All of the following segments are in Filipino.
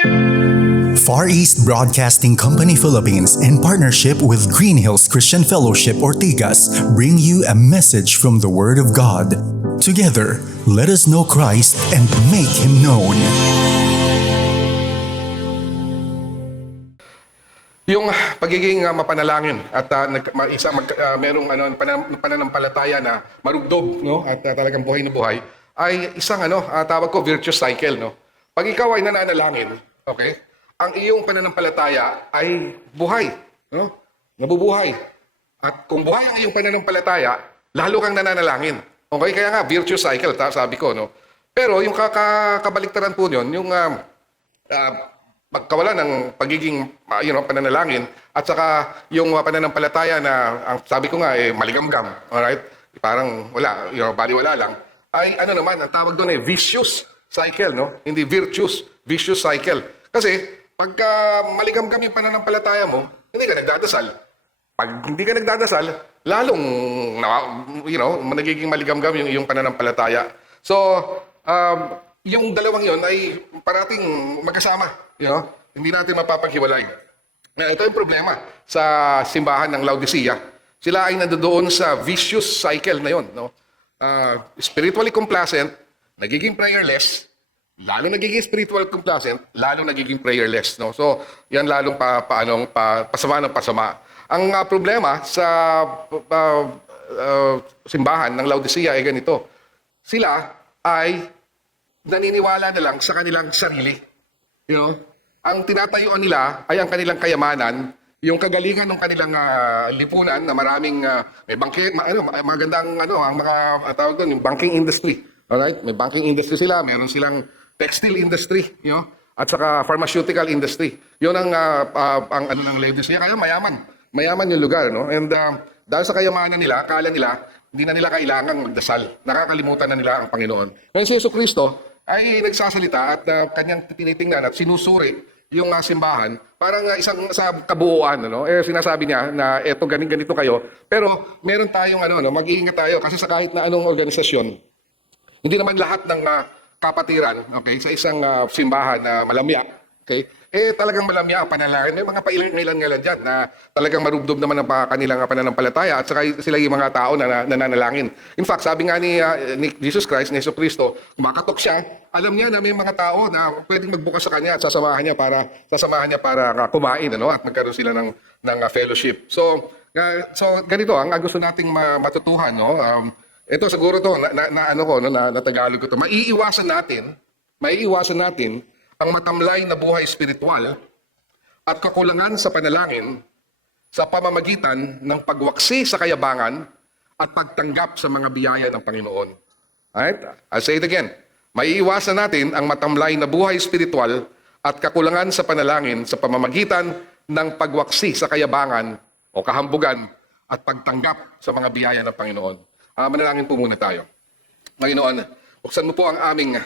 Far East Broadcasting Company Philippines, in partnership with Green Hills Christian Fellowship Ortigas, bring you a message from the Word of God. Together, let us know Christ and make Him known. Yung pagiging mapanalangin at merong pananampalataya na marugdog, no, at talagang buhay na buhay ay isang tawag ko virtuous cycle, no. Pag ikaw ay nananalangin, okay, ang iyong pananampalataya ay buhay, no, nabubuhay. At kung buhay ang iyong pananampalataya, lalo kang nananalangin. Okay, kaya nga virtuous cycle, sabi ko, no. Pero yung kabaliktaran po niyon, yung pagkawala ng pagiging pananalangin at saka yung pananampalataya na ang sabi ko nga maligamgam, alright? Parang wala, baliwala lang. Ay naman, ang tawag doon vicious cycle, no? Hindi virtuous, vicious cycle. Kasi pagka maligamgam yung pananampalataya mo, hindi ka nagdadasal. Pag hindi ka nagdadasal, lalong nagiging maligamgam yung pananampalataya. So, yung dalawang yon ay parating magkasama. Hindi natin mapapaghiwalay. Ito yung problema sa simbahan ng Laodicea. Sila ay nandoon sa vicious cycle na yon, no? Spiritually complacent, nagiging prayerless, lalo nagiging spiritual complacent, lalo nagiging prayerless, no? So, yan lalong pasama ng pasama. Ang problema sa simbahan ng Laodicea ay ganito. Sila ay naniniwala na lang sa kanilang sarili. Ang tinatayuan nila ay ang kanilang kayamanan, yung kagalingan ng kanilang lipunan na maraming may magandang ang mga tawag doon, yung banking industry. Alright? May banking industry sila, meron silang textile industry, at saka pharmaceutical industry. 'Yon ang ng Laodicea, kaya mayaman. Mayaman yung lugar, no? And dahil sa kayamanan nila, akala nila hindi na nila kailangang magdasal. Nakakalimutan na nila ang Panginoon. Kaya si Jesucristo ay nagsasalita at kanyang tinitingnan at sinusuri yung simbahan parang isang sa kabuuan, sinasabi niya na eto ganito kayo, pero meron tayong mag-iingat tayo kasi sa kahit na anong organisasyon, hindi naman lahat ng kapatiran, okay, sa isang simbahan na malamya, okay, talagang malamya ang panalangin. May mga pailan-ilan diyan na talagang marubdob naman ang kanilang pananampalataya at saka sila yung mga tao na nananalangin. In fact, sabi nga ni Jesus Christ, ni Jesucristo, kumakatok siya, alam niya na may mga tao na pwedeng magbukas sa kanya at sasamahan niya para kumain, at magkaroon sila ng fellowship. So ganito ang gusto nating matutuhan, ito siguro to na Tagalog ko to. Maiiwasan natin ang matamlay na buhay espiritual at kakulangan sa panalangin sa pamamagitan ng pagwaksi sa kayabangan at pagtanggap sa mga biyaya ng Panginoon. Alright? I'll say it again. Maiiwasan natin ang matamlay na buhay espiritual at kakulangan sa panalangin sa pamamagitan ng pagwaksi sa kayabangan o kahambugan at pagtanggap sa mga biyaya ng Panginoon. Manalangin po muna tayo. Panginoon, buksan mo po ang aming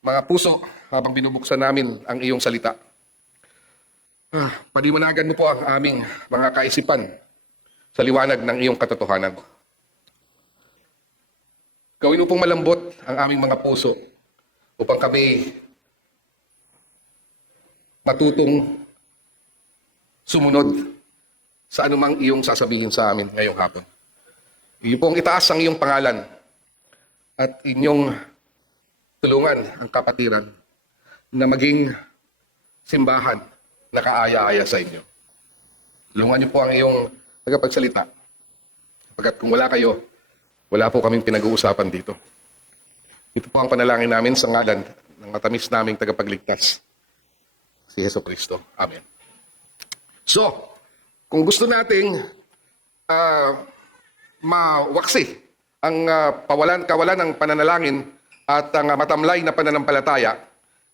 mga puso habang binubuksan namin ang iyong salita. Paliwanagan mo po ang aming mga kaisipan sa liwanag ng iyong katotohanan. Gawin mo pong malambot ang aming mga puso upang kami matutong sumunod sa anumang iyong sasabihin sa amin ngayong hapon. Iyo pong itaas ang iyong pangalan at inyong tulungan ang kapatiran na maging simbahan na kaaya-aya sa inyo. Tulungan niyo po ang iyong tagapagsalita. Pagkat kung wala kayo, wala po kaming pinag-uusapan dito. Ito po ang panalangin namin sa ngalan ng matamis naming tagapagligtas, si Jesucristo. Amen. So, kung gusto nating mawaksi ang kawalan ng pananalangin at ang matamlay na pananampalataya,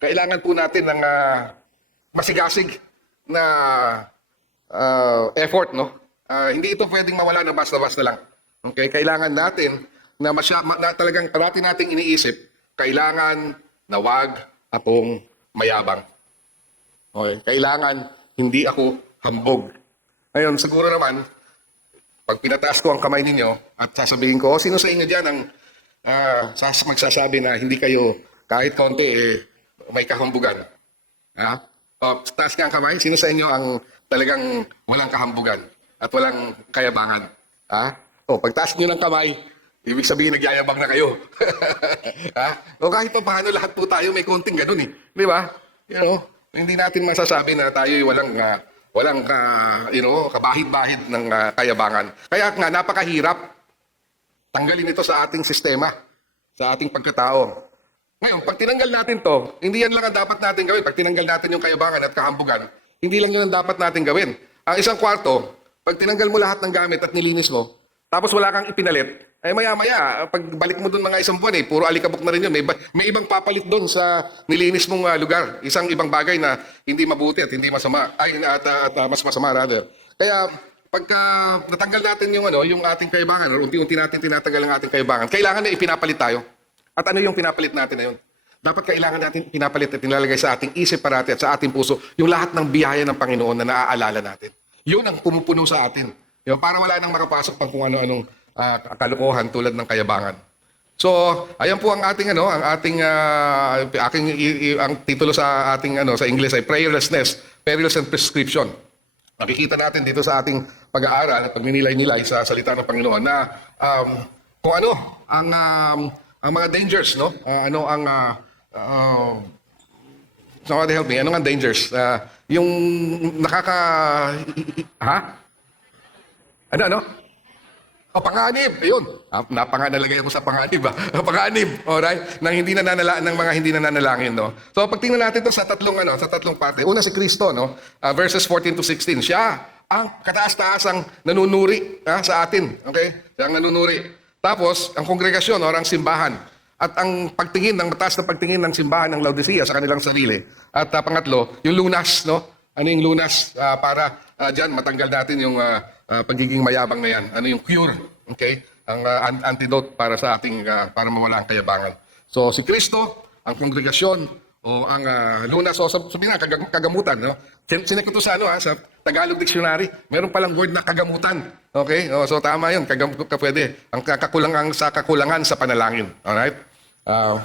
kailangan po natin ng masigasig na effort, hindi ito pwedeng mawala na basta-basta lang. Okay? Kailangan natin na talagang parati nating iniisip, kailangan na wag akong mayabang. Okay? Kailangan hindi ako hambog. Ngayon, siguro naman, pag pinataas ko ang kamay ninyo at sasabihin ko, sino sa inyo dyan ang magsasabi na hindi kayo kahit konti may kahambugan? Taas nga ang kamay. Sino sa inyo ang talagang walang kahambugan at walang kayabangan? Ha? Pag taas nyo ng kamay, ibig sabihin nagyayabang na kayo. Ha? Kahit pa paano lahat po tayo may konting ganun eh. Di ba? Hindi natin masasabi na tayo walang kabahid-bahid ng kayabangan. Kaya nga napakahirap tanggalin ito sa ating sistema, sa ating pagkatao. Ngayon, pag tinanggal natin to, hindi yan lang ang dapat natin gawin. Pag tinanggal natin yung kayabangan at kahambugan, hindi lang yun ang dapat natin gawin. Ang isang kwarto, pag tinanggal mo lahat ng gamit at nilinis mo, tapos wala kang ipinalit, ay maya-maya, pag balik mo doon mga isang buwan, puro alikabok na rin yun. May ibang papalit doon sa nilinis mong lugar. Isang ibang bagay na hindi mabuti at hindi masama. Mas masama rather. Kaya, pagka natanggal natin yung ating kayabangan, or unti-unti natin tinatanggal ang ating kayabangan, kailangan na ipinapalit tayo. At ano yung pinapalit natin na yun? Dapat kailangan natin pinapalit at nilalagay sa ating isip parati at sa ating puso yung lahat ng biyaya ng Panginoon na naaalala natin. Yun ang pumupuno sa atin. Para wala nang makapasok pang kung ano-anong kalokohan tulad ng kayabangan. So, ayan po ang ating ang titulo sa ating sa English ay prayerlessness, perils and prescription. Nakikita natin dito sa ating pag-aaral at pagninilay-nilay sa salita ng Panginoon na kung ano ang mga dangers, no? Somebody help me. Ano nga dangers? Yung Ano? Panganib. Ayun. Napanganalagay ako sa panganib. Panganib. Alright? Ng mga hindi nananalangin, no? So, pag tingnan natin ito sa tatlong parte. Una si Kristo, no? Verses 14 to 16. Siya ang kataas-taasang nanunuri sa atin. Okay? Siya ang nanunuri. Tapos, ang kongregasyon, ang simbahan. At ang mataas na pagtingin ng simbahan ng Laodicea sa kanilang sarili. At pangatlo, yung lunas, no? Ano yung lunas para dyan matanggal natin yung pagiging mayabang na yan? Ano yung cure? Okay? Ang antidote para sa ating, para mawala ang kayabangan. So, si Kristo, ang kongregasyon, o ang lunas, o sabihin na, kagamutan, no? Sinek ko to sa sa Tagalog Dictionary, meron palang word na kagamutan. Okay? So tama yun, pwede. Ang kakulangan sa panalangin. Alright?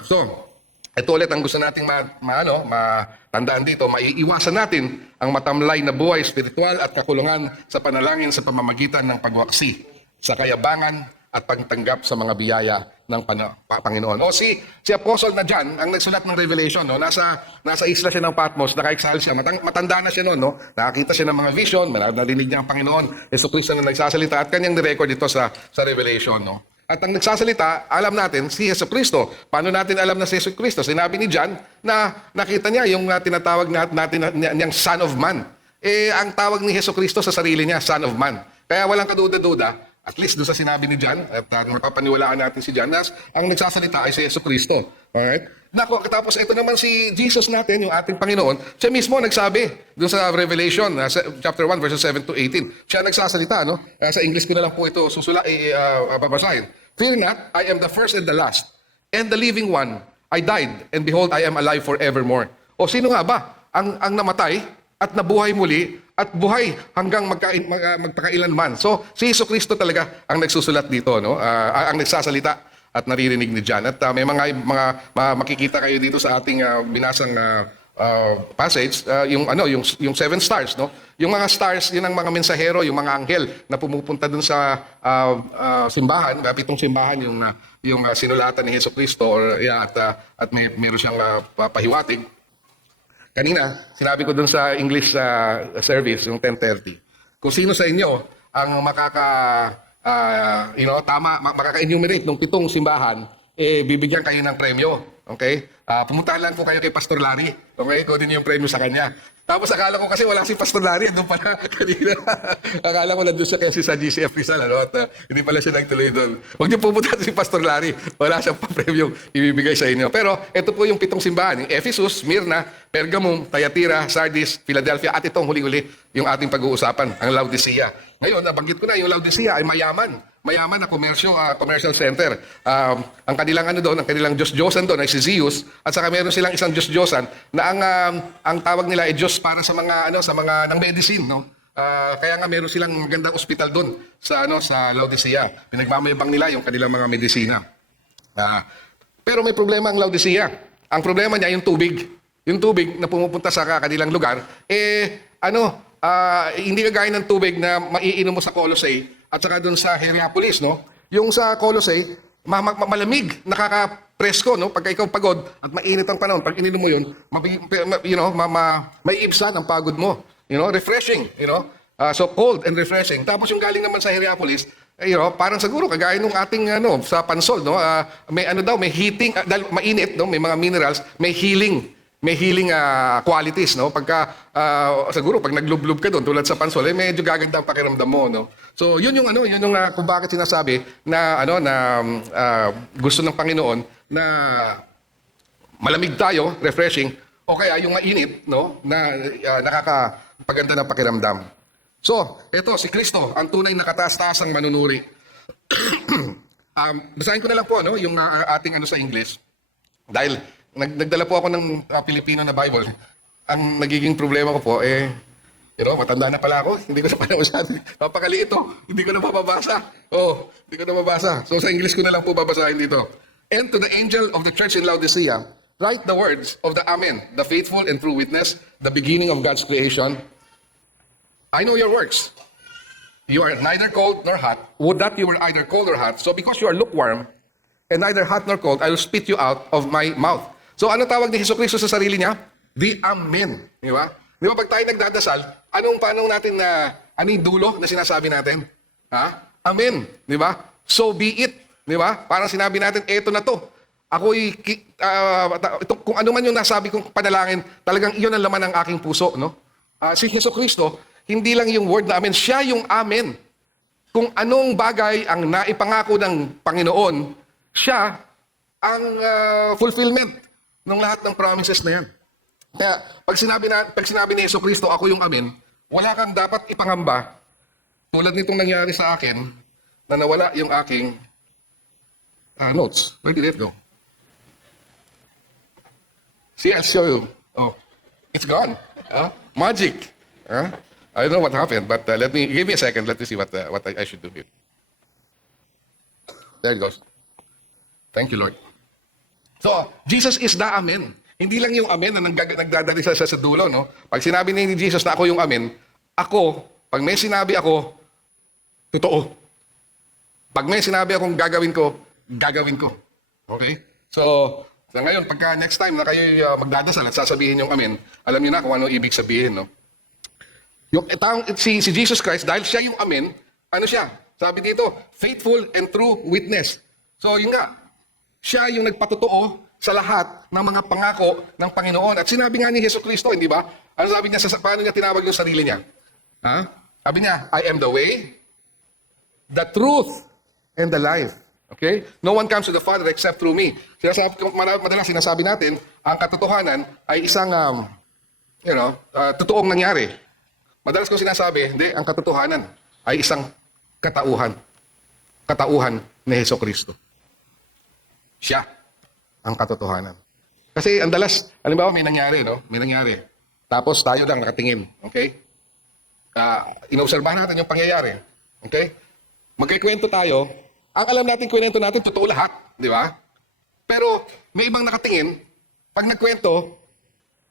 So, ito ulit ang gusto nating matandaan dito, maiiwasan natin ang matamlay na buhay spiritual at kakulangan sa panalangin sa pamamagitan ng pagwaksi sa kayabangan at pagtanggap sa mga biyaya ng Panginoon. Si Apostle na dyan, ang nagsulat ng Revelation, no? Nasa isla siya ng Patmos, naka-exile siya, matanda na siya noon, no? Nakakita siya ng mga vision, narinig niya ang Panginoon, Jesucristo na nagsasalita, at kanyang nirecord ito sa Revelation, no? At ang nagsasalita, alam natin, si Jesucristo. Paano natin alam na si Jesucristo? Sinabi ni John na nakita niya yung tinatawag natin niyang Son of Man. Ang tawag ni Jesucristo sa sarili niya, Son of Man. Kaya walang kaduda-duda, at least doon sa sinabi ni John, at mapapaniwalaan natin si John, ang nagsasalita ay si Jesucristo. Alright? Tapos ito naman si Jesus natin, yung ating Panginoon, siya mismo nagsabi doon sa Revelation, chapter 1, verses 7 to 18. Siya nagsasalita, no? Sa English ko na lang po ito babasahin. Fear not, I am the first and the last, and the living one. I died, and behold, I am alive forevermore. Sino nga ba ang namatay at nabuhay muli at buhay hanggang magpakailanman? So, si Jesucristo talaga ang nagsusulat dito, no? Ang nagsasalita at naririnig ni John. At may mga makikita kayo dito sa ating binasang passage, yung 7 stars, no? Yung mga stars, yun ang mga mensahero, yung mga anghel na pumupunta dun sa simbahan, 7 simbahan yung sinulatan ni Jesucristo, at meron siyang pahiwatig. Kanina, sinabi ko dun sa English service, yung 10:30. Kung sino sa inyo ang makaka-enumerate ng 7 simbahan, bibigyan kayo ng premyo. Okay? Pumunta lang po kayo kay Pastor Larry. Okay? Kunin yung premyo sa kanya. Tapos akala ko kasi wala si Pastor Larry. Doon pala kanina. Akala ko nandun siya kasi sa GCF Rizal. At hindi pala siya nagtuloy doon. Huwag niyo pumunta si Pastor Larry. Wala siyang pa-premyo ibibigay sa inyo. Pero ito po yung 7 simbahan. Yung Ephesus, Smyrna, Pergamum, Thyatira, Sardis, Philadelphia. At itong huli-huli yung ating pag-uusapan, ang Laodicea. Ngayon, nabanggit ko na, yung Laodicea ay mayaman. Mayaman na commercial center. Ang kanilang ang kanilang Diyos-Diyosan doon ay si Zeus, at saka meron silang isang Diyos-Diyosan na ang tawag nila ay Diyos para sa mga ng medicine, no? Kaya nga meron silang magandang ospital doon sa Laodicea. Pinagmamayabang nila yung kanilang mga medisina. Pero may problema ang Laodicea. Ang problema niya yung tubig. yung tubig na pumupunta sa kanilang lugar, hindi kagaya ng tubig na maiinom mo sa Colossae at saka doon sa Hierapolis, no? Yung sa Colossae, malamig, nakaka-presko, no? Pagka ikaw pagod at mainit ang panahon, pag ininom mo yun, maiibsan ang pagod mo. Refreshing, so cold and refreshing. Tapos yung galing naman sa Hierapolis, parang siguro kagaya nung ating sa Pansol, no? May heating, dahil mainit, no? May mga minerals, may healing qualities, no? Pagka siguro pag naglublub ka doon tulad sa Pansol, medyo gaganda ang pakiramdam mo, no? So yun yung kung bakit sinasabi na gusto ng Panginoon na malamig tayo, refreshing, o kaya yung mainit, no? Na nakakapaganda ng pakiramdam. So, ito si Kristo, ang tunay na kataas-taasang manunuri. Basahin ko na lang po, no, yung ating sa English. Dahil nagdala po ako ng Pilipino na Bible. Ang nagiging problema ko po, matanda na pala ako. Hindi ko na pala masyado. Napakaliit ito. Hindi ko na mababasa. Hindi ko na mababasa. So sa English ko na lang po babasahin dito. And to the angel of the church in Laodicea, write the words of the Amen, the faithful and true witness, the beginning of God's creation. I know your works. You are neither cold nor hot. Would that you were either cold or hot. So because you are lukewarm, and neither hot nor cold, I will spit you out of my mouth. So ano tawag ni Jesucristo sa sarili niya? The Amen. Di ba? Di ba pag tayo nagdadasal, paano natin ano yung dulo na sinasabi natin? Amen. Di ba? So be it. Di ba? Parang sinabi natin, eto na to. Ako'y, kung ano man yung nasabi kong panalangin, talagang iyon ang laman ng aking puso. No? Si Jesucristo, hindi lang yung word na Amen, siya yung Amen. Kung anong bagay ang naipangako ng Panginoon, siya ang fulfillment ng lahat ng promises na yan. Kaya pag sinabi ni Jesucristo, ako yung Amen, wala kang dapat ipangamba tulad nitong nangyari sa akin na nawala yung aking notes. Where did it go? See, I'll show you. Oh, it's gone. Magic. I don't know what happened, but give me a second. Let me see what I should do here. There it goes. Thank you, Lord. So, Jesus is the Amen. Hindi lang yung Amen na nagdadali sa dulo, no? Pag sinabi ni Jesus na ako yung Amen, pag may sinabi ako, totoo. Pag may sinabi akong gagawin ko, gagawin ko. Okay? So ngayon, pagka next time na kayo magdadasal at sasabihin yung Amen, alam niyo na kung ano ibig sabihin, no? Si Jesus Christ, dahil siya yung Amen, ano siya? Sabi dito, faithful and true witness. So yun nga, siya yung nagpatotoo sa lahat ng mga pangako ng Panginoon. At sinabi nga ni Jesucristo, hindi ba? Ano sabi niya, paano niya tinawag yung sarili niya? Sabi niya, I am the way, the truth, and the life. Okay? No one comes to the Father except through me. Madalas sinasabi natin, ang katotohanan ay isang, totoong nangyari. Madalas kong sinasabi, hindi, ang katotohanan ay isang katauhan. Katauhan ni Jesucristo. Siya ang katotohanan. Kasi ang dalas, halimbawa may nangyari, no? May nangyari. Tapos tayo lang nakatingin. Okay? Inobserbahan natin yung pangyayari. Okay? Magkikwento tayo. Ang alam natin, kwento natin, totoo lahat. Di ba? Pero may ibang nakatingin, pag nagkwento,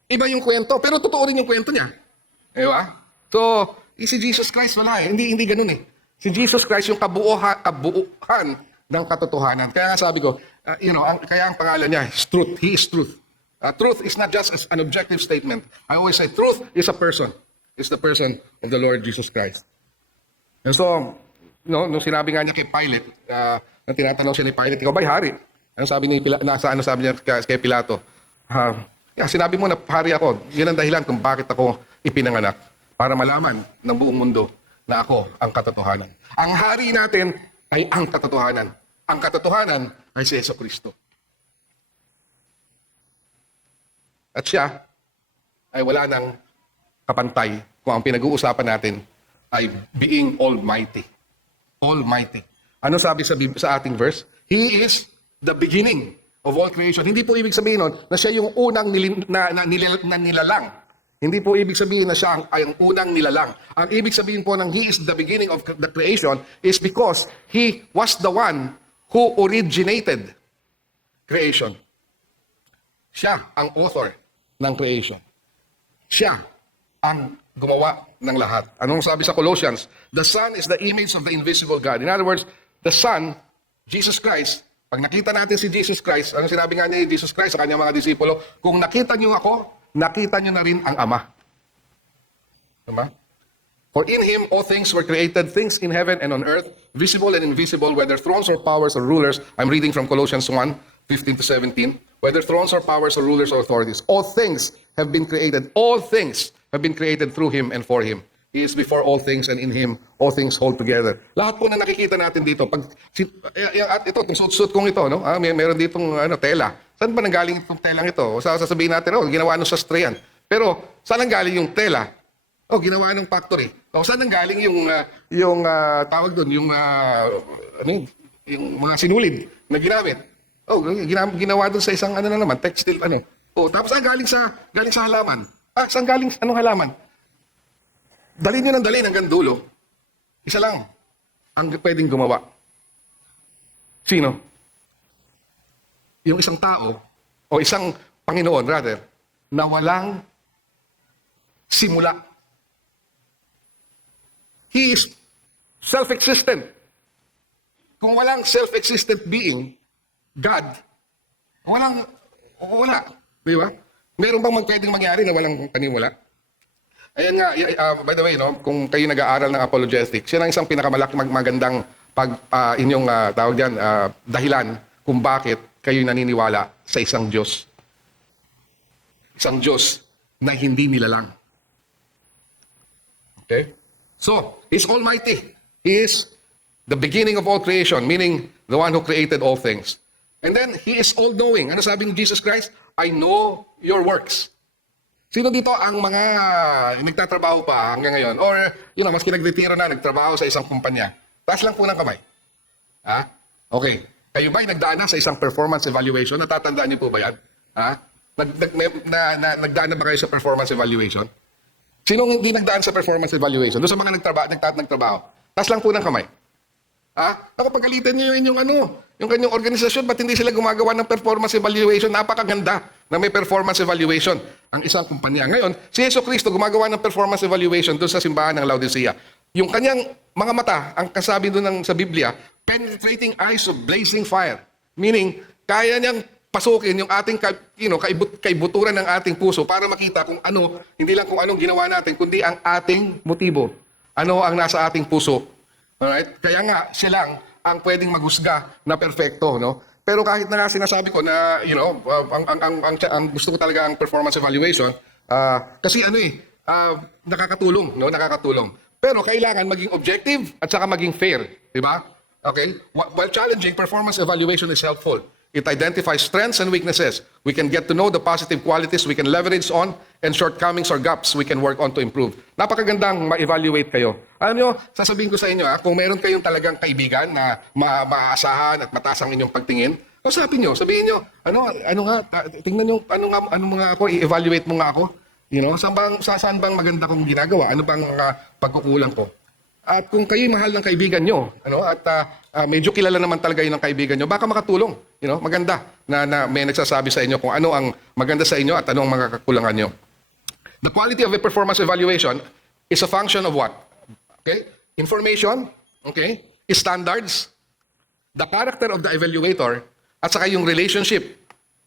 iba yung kwento. Pero totoo rin yung kwento niya. Di ba? So, si Jesus Christ wala eh. Hindi ganun eh. Si Jesus Christ yung kabuuhan ng katotohanan. Kaya nga sabi ko, kaya ang pangalan niya is truth. He is truth. Truth is not just an objective statement. I always say truth is a person. It's the person of the Lord Jesus Christ. And so, nung sinabi nga niya kay Pilate, nang tinatanong siya ni Pilate, ikaw ba'y hari? Sabi niya kay Pilato? Sinabi mo na hari ako. Yan ang dahilan kung bakit ako ipinanganak. Para malaman ng buong mundo na ako ang katotohanan. Ang hari natin ay ang katotohanan. Ang katotohanan ay si Jesucristo. At siya ay wala ng kapantay kung ang pinag-uusapan natin ay being almighty. Almighty. Ano sabi sa ating verse? He is the beginning of all creation. Hindi po ibig sabihin nun na siya yung unang nilalang. Hindi po ibig sabihin na siya ang unang nilalang. Ang ibig sabihin po ng He is the beginning of the creation is because He was the one who originated creation. Siya ang author ng creation. Siya ang gumawa ng lahat. Anong sabi sa Colossians? The Son is the image of the invisible God. In other words, the Son, Jesus Christ, pag nakita natin si Jesus Christ, anong sinabi nga niya Jesus Christ sa kanyang mga disipulo? Kung nakita niyo ako, nakita niyo na rin ang Ama. Diba? For in Him all things were created, things in heaven and on earth, visible and invisible, whether thrones or powers or rulers. I'm reading from Colossians 1:15 to 17. Whether thrones or powers or rulers or authorities, all things have been created. All things have been created through Him and for Him. He is before all things, and in Him all things hold together. Lahat po na nakikita natin dito, at ito, itong suit kong ito, no? Meron ditong tela. Saan ba nanggaling itong telang ito? O sasabihin natin, ginawa ng sastre yan. Pero saan nanggaling yung tela? Ginawa ng factory. O saan nanggaling yung tawag doon, yung mga sinulid na ginamit? Ginawa doon sa isang textile tapos galing sa halaman. Saan galing anong halaman? Dalhin nyo ng dalhin hanggang dulo. Isa lang ang pwedeng gumawa. Sino? Yung isang tao o isang Panginoon rather na walang simula. He is self-existent. Kung walang self-existent being, God, wala. Di ba? Meron bang pwedeng mangyari na walang panimula? Ayan nga, by the way, kung kayo nag-aaral ng apologetics, yan ang isang magandang inyong tawag diyan, dahilan kung bakit kayo naniniwala sa isang Diyos. Isang Diyos na hindi nilalang. Okay? So, He's Almighty. He is the beginning of all creation, meaning the one who created all things. And then, He is all-knowing. Ano sabi ni Jesus Christ? I know your works. Sino dito ang mga nagtatrabaho pa hanggang ngayon? Or, maski nagretiro na, nagtrabaho sa isang kumpanya. Taas lang po ng kamay. Ha? Okay. Kayo ba'y nagdaan na sa isang performance evaluation? Natatandaan niyo po ba yan? Ha? Nagdaan na ba kayo sa performance evaluation? Sino hindi nagdaan sa performance evaluation? Doon sa mga nagtrabaho. Taas lang po ng kamay. Ako pagalitan niyo yung kanyang organisasyon, ba't hindi sila gumagawa ng performance evaluation? Napakaganda na may performance evaluation ang isang kumpanya. Ngayon, si Jesucristo gumagawa ng performance evaluation doon sa simbahan ng Laodicea. Yung kanyang mga mata, ang kasabi doon sa Biblia, penetrating eyes of blazing fire. Meaning, kaya niyang pasukin yung ating kaibuturan ng ating puso para makita kung ano, hindi lang kung anong ginawa natin, kundi ang ating motibo. Ano ang nasa ating puso. Alright? Kaya nga, siya lang ang pwedeng maghusga na perfecto, no? Pero kahit na nga sinasabi ko na, ang gusto ko talaga ang performance evaluation, kasi nakakatulong, no? Nakakatulong. Pero kailangan maging objective at saka maging fair, di ba? Okay? While challenging, performance evaluation is helpful. It identifies strengths and weaknesses. We can get to know the positive qualities we can leverage on and shortcomings or gaps we can work on to improve. Napakagandang ma-evaluate kayo. Alam nyo, sasabihin ko sa inyo, kung meron kayong talagang kaibigan na maaasahan at mataas ang inyong pagtingin, sabihin nyo, tingnan nyo, ano mga ako, i-evaluate mo nga ako. Saan bang maganda kong ginagawa? Ano bang pagkukulang ko? At kung kayo'y mahal ng kaibigan nyo, medyo kilala naman talaga yun ng kaibigan nyo, baka makatulong. Maganda na may nagsasabi sa inyo kung ano ang maganda sa inyo at ano ang mga kakulangan nyo. The quality of a performance evaluation is a function of what? Okay? Information, okay? Standards, the character of the evaluator, at saka yung relationship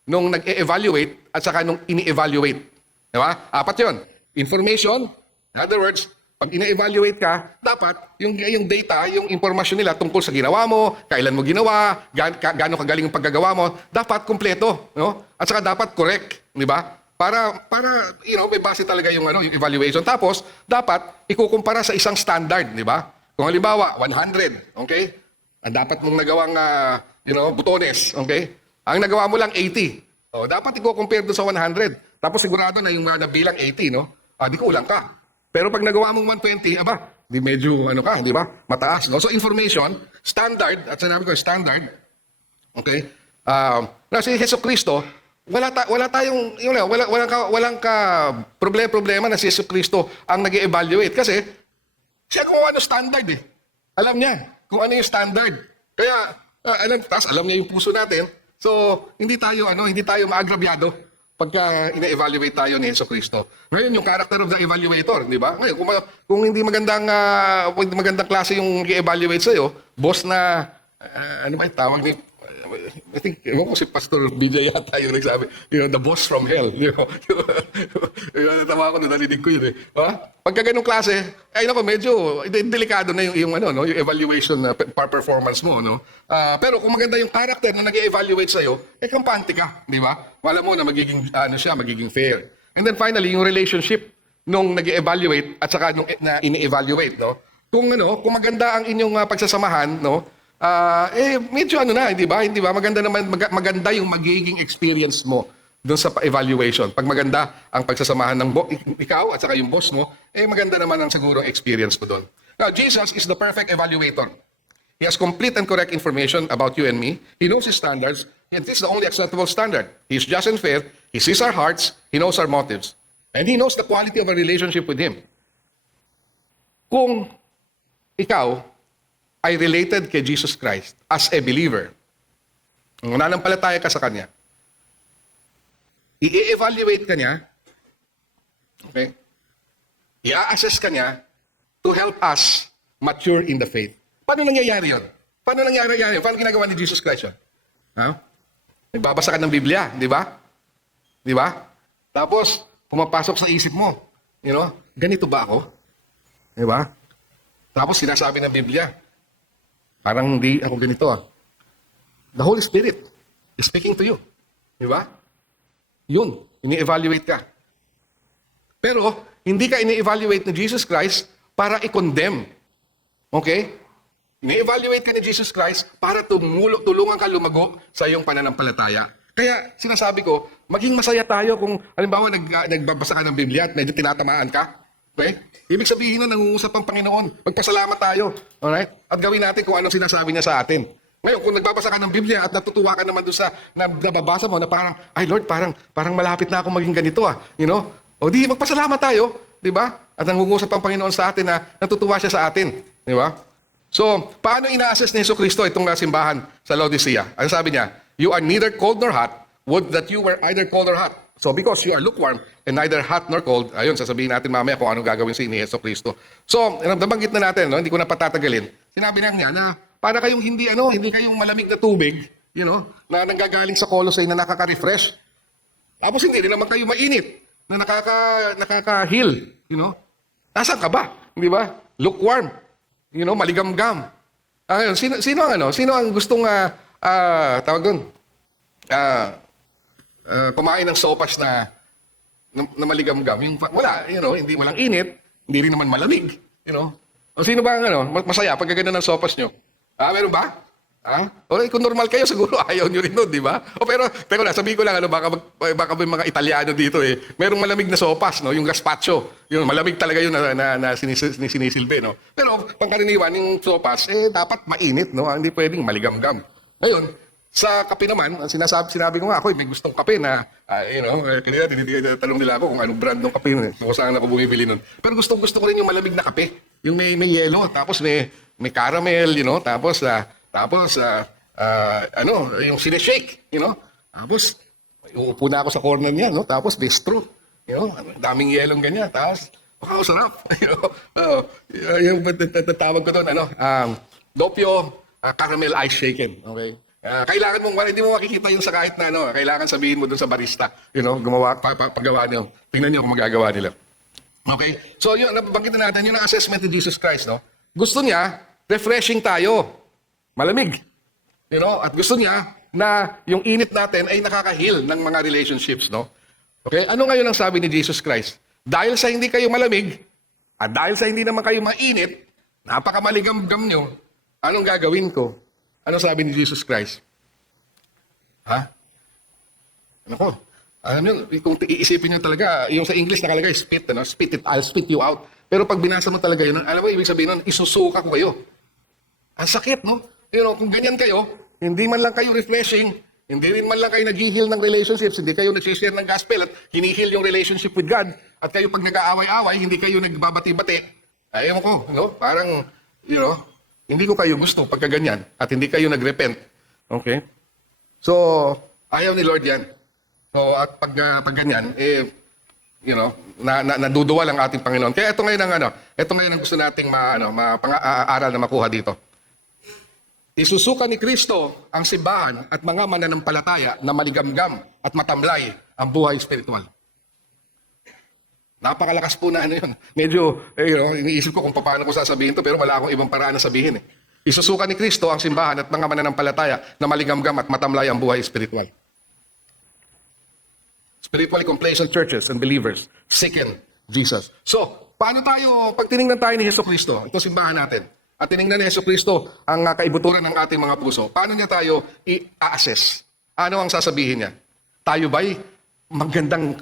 nung nag-e-evaluate at saka nung ini-evaluate. Diba? 4 yun. Information, in other words, pag ina-evaluate ka, dapat yung data, yung impormasyon nila tungkol sa ginawa mo, kailan mo ginawa, gaano kagaling ang paggagawa mo, dapat kumpleto, no? At saka dapat correct, di ba? Para may base talaga yung evaluation. Tapos dapat ikukumpara sa isang standard, di ba? Kung halimbawa 100, okay? Ang dapat mong nagawang butones, okay? Ang nagawa mo lang 80. Dapat i-compare doon sa 100. Tapos sigurado na yung nabilang 80, no? Di kulang ka. Pero pag nagawa mong 120, di medyo di ba? Mataas, no? So information, standard, at sinabi ko standard, okay? Na si Jesucristo, walang problema na si Jesucristo ang nag-evaluate kasi siya gumawa ng standard eh. Alam niya kung ano yung standard. Kaya alam niya yung puso natin. So hindi tayo maagrabyado pagka ina-evaluate tayo ni Jesucristo. Ngayon, yung character of the evaluator, di ba? Ngayon, kung hindi magandang klase yung i-evaluate sa'yo, boss na, ano ba yung tawag ni, I think, ewan ko si Pastor BJ yata yung nagsabi, the boss from hell. Natawa ko na narinig ko yun eh. Pagka ganung klase, ay nako, medyo delikado na yung evaluation na performance mo. No? Pero kung maganda yung character na nag-evaluate sa'yo, kampante ka, di ba? Wala mo na magiging fair. And then finally, yung relationship nung nag-evaluate at saka nung na ini-evaluate. No? Kung maganda ang inyong pagsasamahan, no? Medyo di ba? Hindi ba? Maganda yung magiging experience mo doon sa evaluation. Pag maganda ang pagsasamahan ng ikaw at saka yung boss mo, maganda naman ang siguro experience mo doon. Now, Jesus is the perfect evaluator. He has complete and correct information about you and me. He knows his standards, and this is the only acceptable standard. He is just and fair. He sees our hearts. He knows our motives. And he knows the quality of our relationship with him. Kung ikaw ay related kay Jesus Christ as a believer, nananampalataya ka sa Kanya, i-evaluate ka niya, okay? I-assess ka niya to help us mature in the faith. Paano nangyayari yun? Paano ginagawa ni Jesus Christ yun? Nagbabasa ka ng Biblia, di ba? Di ba? Tapos, pumapasok sa isip mo, ganito ba ako? Di ba? Tapos, sinasabi ng Biblia, parang hindi ako ganito The Holy Spirit is speaking to you. Di ba? Yun, ini-evaluate ka. Pero, hindi ka ini-evaluate ni Jesus Christ para i-condemn. Okay? Ini-evaluate ka ni Jesus Christ para tulungan ka lumago sa iyong pananampalataya. Kaya, sinasabi ko, maging masaya tayo kung, halimbawa, nagbabasa ka ng Biblia at medyo tinatamaan ka. Okay? Ibig sabihin na nangungusap ang Panginoon. Magpasalamat tayo. Alright? At gawin natin kung anong sinasabi niya sa atin. Ngayon, kung nagbabasa ka ng Biblia at natutuwa ka naman doon sa nababasa mo na parang, ay Lord, parang malapit na ako maging ganito O di, magpasalamat tayo. Di ba? At nangungusap ang Panginoon sa atin na natutuwa siya sa atin. Di ba? So, paano ina-assess ni Jesucristo itong simbahan sa Laodicea? Ano sabi niya? You are neither cold nor hot. Would that you were either cold or hot. So because you are lukewarm and neither hot nor cold, ayun, sasabihin natin mamaya kung anong gagawin sa ni Jesucristo. So, nabanggit na natin, hindi ko na patatagalin. Sinabi niya na para kayong hindi kayong malamig na tubig, na nanggagaling sa Colossae na nakaka-refresh. Tapos hindi rin naman kayo mainit na nakaka-heal, Nasaan ka ba? Hindi ba? Lukewarm. Maligamgam. Sino ang gustong tawag doon? Kumain ng sopas na maligamgam. Wala, hindi walang init, hindi rin naman malamig, O sino ba ang masaya pag gaganda ng sopas nyo? Meron ba? O kung normal kayo, siguro ayaw nyo rin nun, di ba? Pero sabihin ko lang, baka may mga Italiano dito merong malamig na sopas, yung gazpacho. Malamig talaga yun na sinisilbi, Pero pangkaraniwan, yung sopas, dapat mainit, Hindi pwedeng maligamgam. Ngayon, sa kape naman, sinabi ko nga ako, may gustong kape na, kanina tinatanong nila ako kung anong brand ng kape. Kung saan ako bumibili nun. Pero gusto ko rin yung malamig na kape. Yung may yellow, tapos may caramel, tapos yung sineshake, Tapos, uupo na ako sa corner niya, Tapos bistro, daming yellow ganyan. Tapos, wow, sarap. Yung tawag ko doon, Doppio caramel ice shaken. Okay? Kailangan mong, hindi mo makikita yung sa kahit na, kailangan sabihin mo dun sa barista, gumawa, paggawa niyo. Tingnan niyo kung magagawa nila. Okay? So, yun, nabanggit na natin, yung assessment ni Jesus Christ, Gusto niya, refreshing tayo. Malamig. At gusto niya na yung init natin ay nakaka-heal ng mga relationships, Okay? Ano ngayon ang sabi ni Jesus Christ? Dahil sa hindi kayo malamig, at dahil sa hindi naman kayo mainit, napakamaligam-gam nyo, anong gagawin ko? Ano sabi ni Jesus Christ? Kung iisipin nyo talaga, yung sa English nakalagay, spit, spit it, I'll spit you out. Pero pag binasa mo talaga yun, alam mo, ibig sabihin nun, isusuka ko kayo. Ang sakit, kung ganyan kayo, hindi man lang kayo refreshing, hindi rin man lang kayo nag-heal ng relationships, hindi kayo nag-share ng gospel at hinihil yung relationship with God, at kayo pag nag-aaway-away, hindi kayo nagbabati-bati, ayaw ko, parang, hindi ko kayo gusto pagka ganyan at hindi kayo nag-repent. Okay? So, ayaw ni Lord yan. So at pag ganyan, naduduwal ang ating Panginoon. Kaya ito ngayon ang gusto nating mapang-aaral na makuha dito. Isusuka ni Kristo ang simbahan at mga mananampalataya na maligamgam at matamlay ang buhay espiritual. Napakalakas po na yun. Medyo, iniisip ko kung paano ko sasabihin to, pero wala akong ibang paraan na sabihin. Isusuka ni Kristo ang simbahan at mga mananampalataya na maligamgam at matamlay ang buhay espiritual. Spiritually complacent churches and believers seeking Jesus. So, paano tayo, pag tinignan tayo ni Jesucristo, ito simbahan natin, at tinignan ni Jesucristo ang kaibuturan ng ating mga puso, paano niya tayo i-assess? Ano ang sasabihin niya? Tayo ba'y magandang,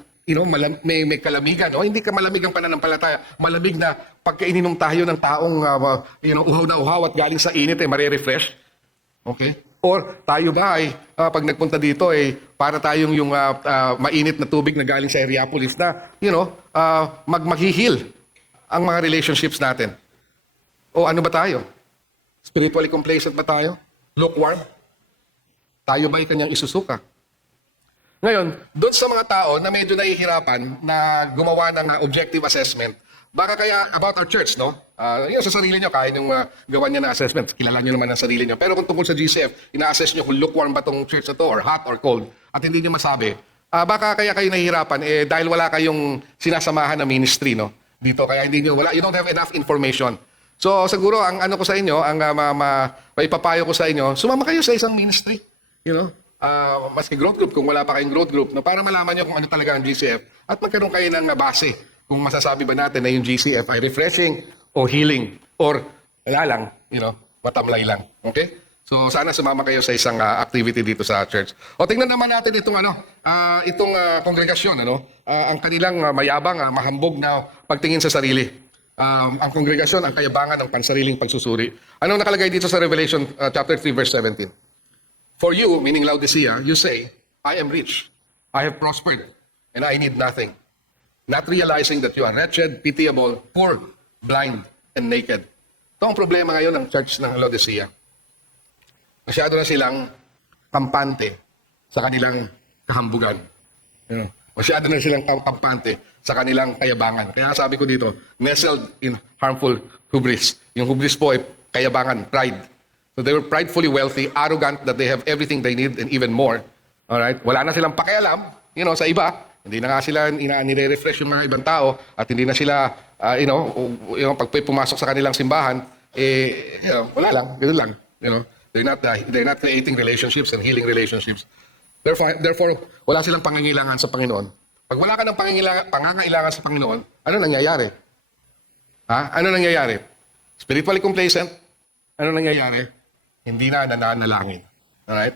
may kalamigan, hindi ka malamig ang pananampalataya, malamig na pagka ininom tayo ng taong, uhaw na uhaw at galing sa init, marerefresh? Okay? Or tayo ba ay, pag nagpunta dito, para tayong yung mainit na tubig na galing sa Hierapolis na, maghihil ang mga relationships natin. O ano ba tayo? Spiritually complacent ba tayo? Lukewarm? Tayo ba'y kanyang isusuka? Ngayon, doon sa mga tao na medyo nahihirapan na gumawa ng objective assessment, baka kaya about our church, no? Yun sa sarili nyo, kaya nyung gawan niya na assessment. Kilala nyo naman ang sarili nyo. Pero kung tungkol sa GCF, ina-assess nyo kung lukewarm ba tong church na to, or hot or cold, at hindi nyo masabi, baka kaya kayo nahihirapan dahil wala kayong sinasamahan na ministry, no? Dito, kaya you don't have enough information. So siguro ang ano ko sa inyo, ang maipapayo ko sa inyo, sumama kayo sa isang ministry, maski growth group kung wala pa kayong growth group, para malaman niyo kung ano talaga ang GCF at magkaroon kayo ng base kung masasabi ba natin na yung GCF ay refreshing o healing or wala lang, matamlay lang. Okay? So sana sumama kayo sa isang activity dito sa church. O tingnan naman natin itong kongregasyon, ang kanilang mayabang, mahambog na pagtingin sa sarili. Ang kongregasyon, ang kayabangan ng pansariling pagsusuri. Anong nakalagay dito sa Revelation chapter 3 verse 17? For you, meaning Laodicea, you say, I am rich, I have prospered, and I need nothing. Not realizing that you are wretched, pitiable, poor, blind, and naked. Ito ang problema ngayon ng church ng Laodicea. Masyado na silang kampante sa kanilang kahambugan. Masyado na silang kampante sa kanilang kayabangan. Kaya sabi ko dito, nestled in harmful hubris. Yung hubris po ay kayabangan, pride. So they were pridefully wealthy, arrogant that they have everything they need and even more. Alright? Wala na silang pakialam, sa iba. Hindi na nga sila nire-refresh yung mga ibang tao at hindi na sila, pag pumasok sa kanilang simbahan, wala lang, ganoon lang. They're not creating relationships and healing relationships. Therefore, wala silang pangangailangan sa Panginoon. Pag wala ka ng pangangailangan sa Panginoon, ano nangyayari? Ano nangyayari? Spiritually complacent, ano nangyayari? Hindi na nananalangin. Alright?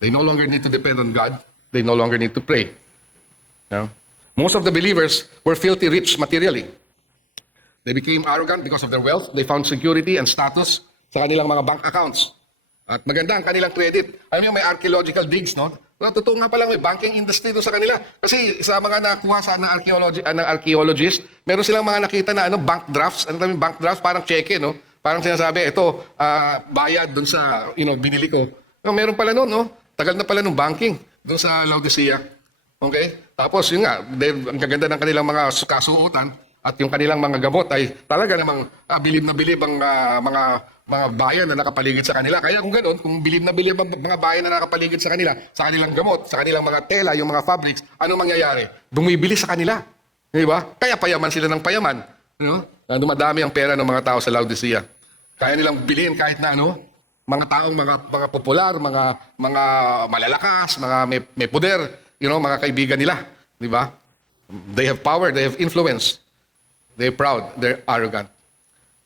They no longer need to depend on God. They no longer need to pray. Most of the believers were filthy rich materially. They became arrogant because of their wealth. They found security and status sa kanilang mga bank accounts. At maganda ang kanilang credit. Alam niyo, may archaeological digs, no? Well, totoo nga pala, may banking industry doon sa kanila. Kasi sa mga nakuha sa ng archaeologist, meron silang mga nakita na bank drafts. Ano kami bank drafts? Parang cheque, no? Parang sinasabi, ito, bayad doon sa, binili ko. No, meron pala noon, no? Tagal na pala nung banking doon sa Laodicea. Okay? Tapos, yun nga, ang gaganda ng kanilang mga kasuotan at yung kanilang mga gamot ay talaga namang bilib na bilib ang mga bayan na nakapaligid sa kanila. Kaya kung ganoon, kung bilib na bilib ang mga bayan na nakapaligid sa kanila, sa kanilang gamot, sa kanilang mga tela, yung mga fabrics, ano mangyayari? Bumibili sa kanila. Di ba? Kaya payaman sila ng payaman. Dumadami ang pera ng mga tao sa Laodicea. Kaya nilang bilhin kahit na mga taong mga popular, mga malalakas, mga may poder, mga kaibigan nila. Di ba? They have power, they have influence. They're proud, they're arrogant.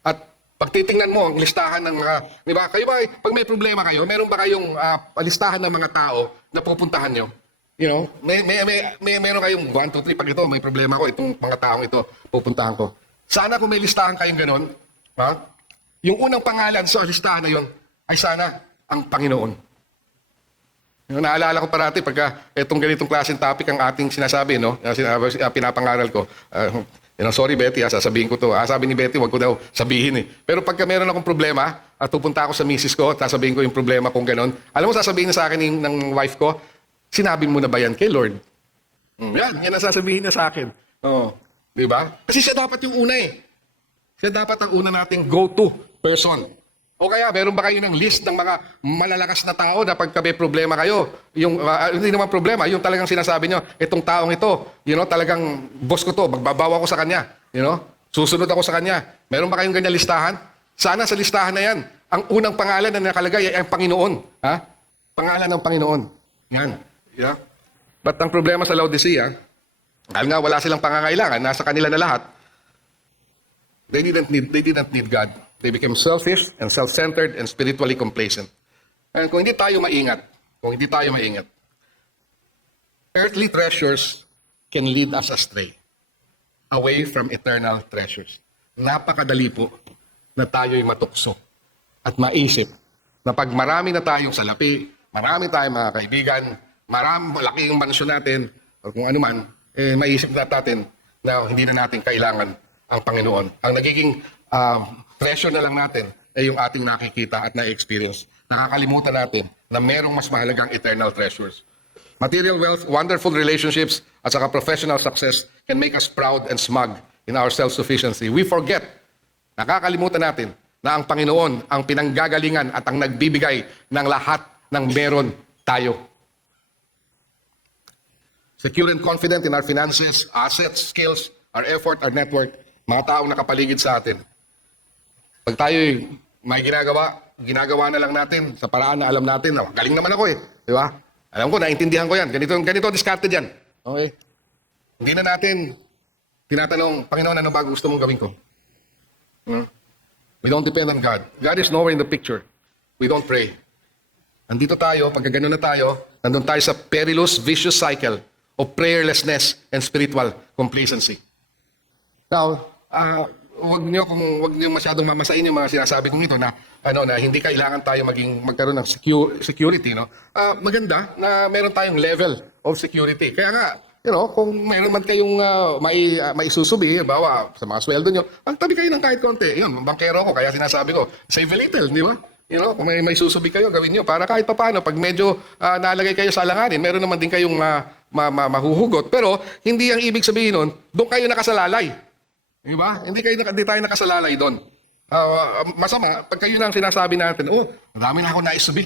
At pag titingnan mo ang listahan ng mga, di ba, kayo ba, pag may problema kayo, meron ba kayong listahan ng mga tao na pupuntahan nyo? Meron kayong 1, 2, 3, pag ito, may problema ko, itong mga taong ito, pupuntahan ko. Sana kung may listahan kayong ganon, yung unang pangalan sa listahan na yun, ay sana ang Panginoon. Naalala ko parati pagka itong ganitong klaseng topic ang ating sinasabi, pinapangaral ko. Sorry Betty, sasabihin ko to. Sabi ni Betty, wag ko daw sabihin . Pero pagka meron akong problema, at pupunta ako sa misis ko, at sasabihin ko yung problema kung ganon. Alam mo, sasabihin na sa akin ng wife ko, Sinabi mo na ba yan kay Lord? Yan ang sasabihin niya sa akin. Oo. Di ba? Kasi siya dapat yung una eh. Siya dapat ang una nating go-to person. O kaya, meron ba kayo ng list ng mga malalakas na tao na pagka may problema kayo? Yung, hindi naman problema, yung talagang sinasabi nyo, itong taong ito, talagang boss ko to, magbabawa ko sa kanya. Susunod ako sa kanya. Meron ba kayong ganyan listahan? Sana sa listahan na yan, ang unang pangalan na nakalagay ay ang Panginoon. Ha? Pangalan ng Panginoon. Yan. Yeah. But ang problema sa Laodicea, dahil nga wala silang pangangailangan, nasa kanila na lahat, they didn't need God. They became selfish and self-centered and spiritually complacent. And kung hindi tayo maingat, earthly treasures can lead us astray, away from eternal treasures. Napakadali po na tayo'y matukso at maisip na pag marami na tayong salapi, marami tayong mga kaibigan, malaki yung mansyon natin, o kung ano man, maisip natin na hindi na natin kailangan ang Panginoon. Ang nagiging treasure na lang natin ay yung ating nakikita at na-experience. Nakakalimutan natin na merong mas mahalagang eternal treasures. Material wealth, wonderful relationships, at saka professional success can make us proud and smug in our self-sufficiency. We forget, nakakalimutan natin na ang Panginoon ang pinanggagalingan at ang nagbibigay ng lahat ng meron tayo. Secure and confident in our finances, assets, skills, our effort, our network, mga taong nakapaligid sa atin. Pag tayo'y may ginagawa na lang natin sa paraan na alam natin, galing naman ako eh. Di ba? Alam ko, naintindihan ko yan. Ganito discarded yan. Okay? Hindi na natin tinatanong, Panginoon, ano ba gusto mong gawin ko? We don't depend on God. God is nowhere in the picture. We don't pray. Andito tayo, pagka gano'n na tayo, nandun tayo sa perilous, vicious cycle of prayerlessness and spiritual complacency. Now, wag niyo masyadong mamasain yung mga sinasabi kong ito na hindi kailangan tayo magkaroon ng security, no? Maganda na meron tayong level of security. Kaya nga, kung meron man kayong maisusubi, bawa sa mga sweldo nyo, magtabi kayo ng kahit konti. Yun, bangkero ko, kaya sinasabi ko, save a little, di ba? Kung may susubi kayo, gawin nyo para kahit papaano, pag medyo nalagay kayo sa alanganin, meron naman din kayong mahuhugot. Pero hindi ang ibig sabihin nun, doon kayo nakasalalay. Di ba? Hindi tayo nakasalalay doon. Masama, pag kayo nang sinasabi natin, marami na ako naisubi.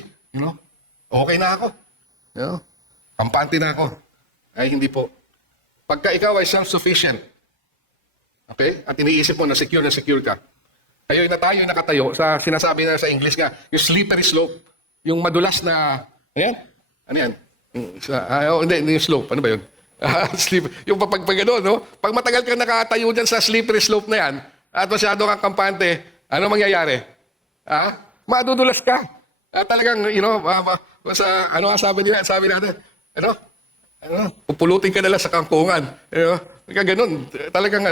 Okay na ako. Kampante na ako. Ay, hindi po. Pagka ikaw ay self-sufficient, okay? At iniisip mo na secure ka, tayo nakatayo sa sinasabi na sa English nga, yung slippery slope. Yung madulas na, ano yan? Hindi yung slope. Ano ba yun? Yung pag gano'n, no? Pag matagal kang nakatayo dyan sa slippery slope na yan, at masyado kang kampante, ano mangyayari? Madudulas ka. Talagang, ano nga sabi nila? Sabi natin, pupulutin ka nila sa kangkungan. Ganun. Talagang,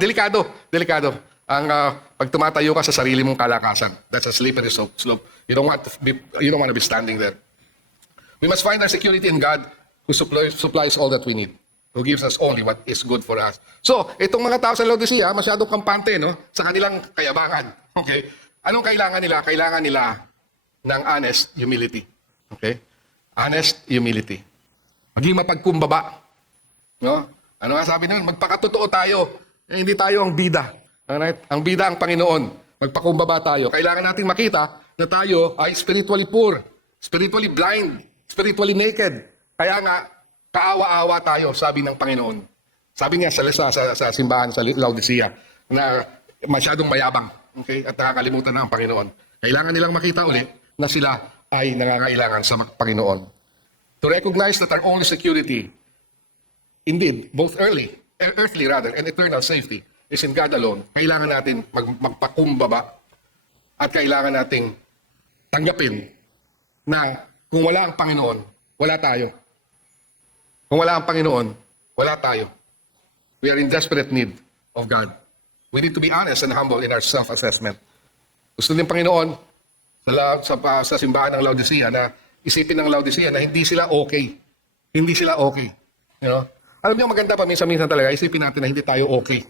delikado. Delikado. Ang pag tumatayo ka sa sarili mong kalakasan. That's a slippery slope. You don't want to be standing there. We must find our security in God who supplies all that we need, who gives us only what is good for us. So, itong mga tao sa Laodicea, masyadong kampante, no? Sa kanilang kayabangan. Okay? Anong kailangan nila? Kailangan nila ng honest humility. Okay? Honest humility. Maging mapagkumbaba. No? Ano nga sabi naman? Magpakatotoo tayo. Hindi tayo ang bida. Alright? Ang bida ang Panginoon. Magpakumbaba tayo. Kailangan nating makita na tayo ay spiritually poor, spiritually blind, spiritually naked. Kaya nga, kaawa-awa tayo, sabi ng Panginoon. Sabi niya sa simbahan sa Laodicea na masyadong mayabang. Okay? At nakakalimutan na ang Panginoon. Kailangan nilang makita ulit na sila ay nangangailangan sa Panginoon. To recognize that our only security, indeed, both earthly and eternal safety, is in God alone. Kailangan natin magpakumbaba at kailangan nating tanggapin na kung wala ang Panginoon, wala tayo. Kung wala ang Panginoon, wala tayo. We are in desperate need of God. We need to be honest and humble in our self-assessment. Gusto din Panginoon sa simbahan ng Laodicea na isipin ng Laodicea na hindi sila okay. Hindi sila okay. Alam niyo, maganda pa minsan talaga, isipin natin na hindi tayo okay.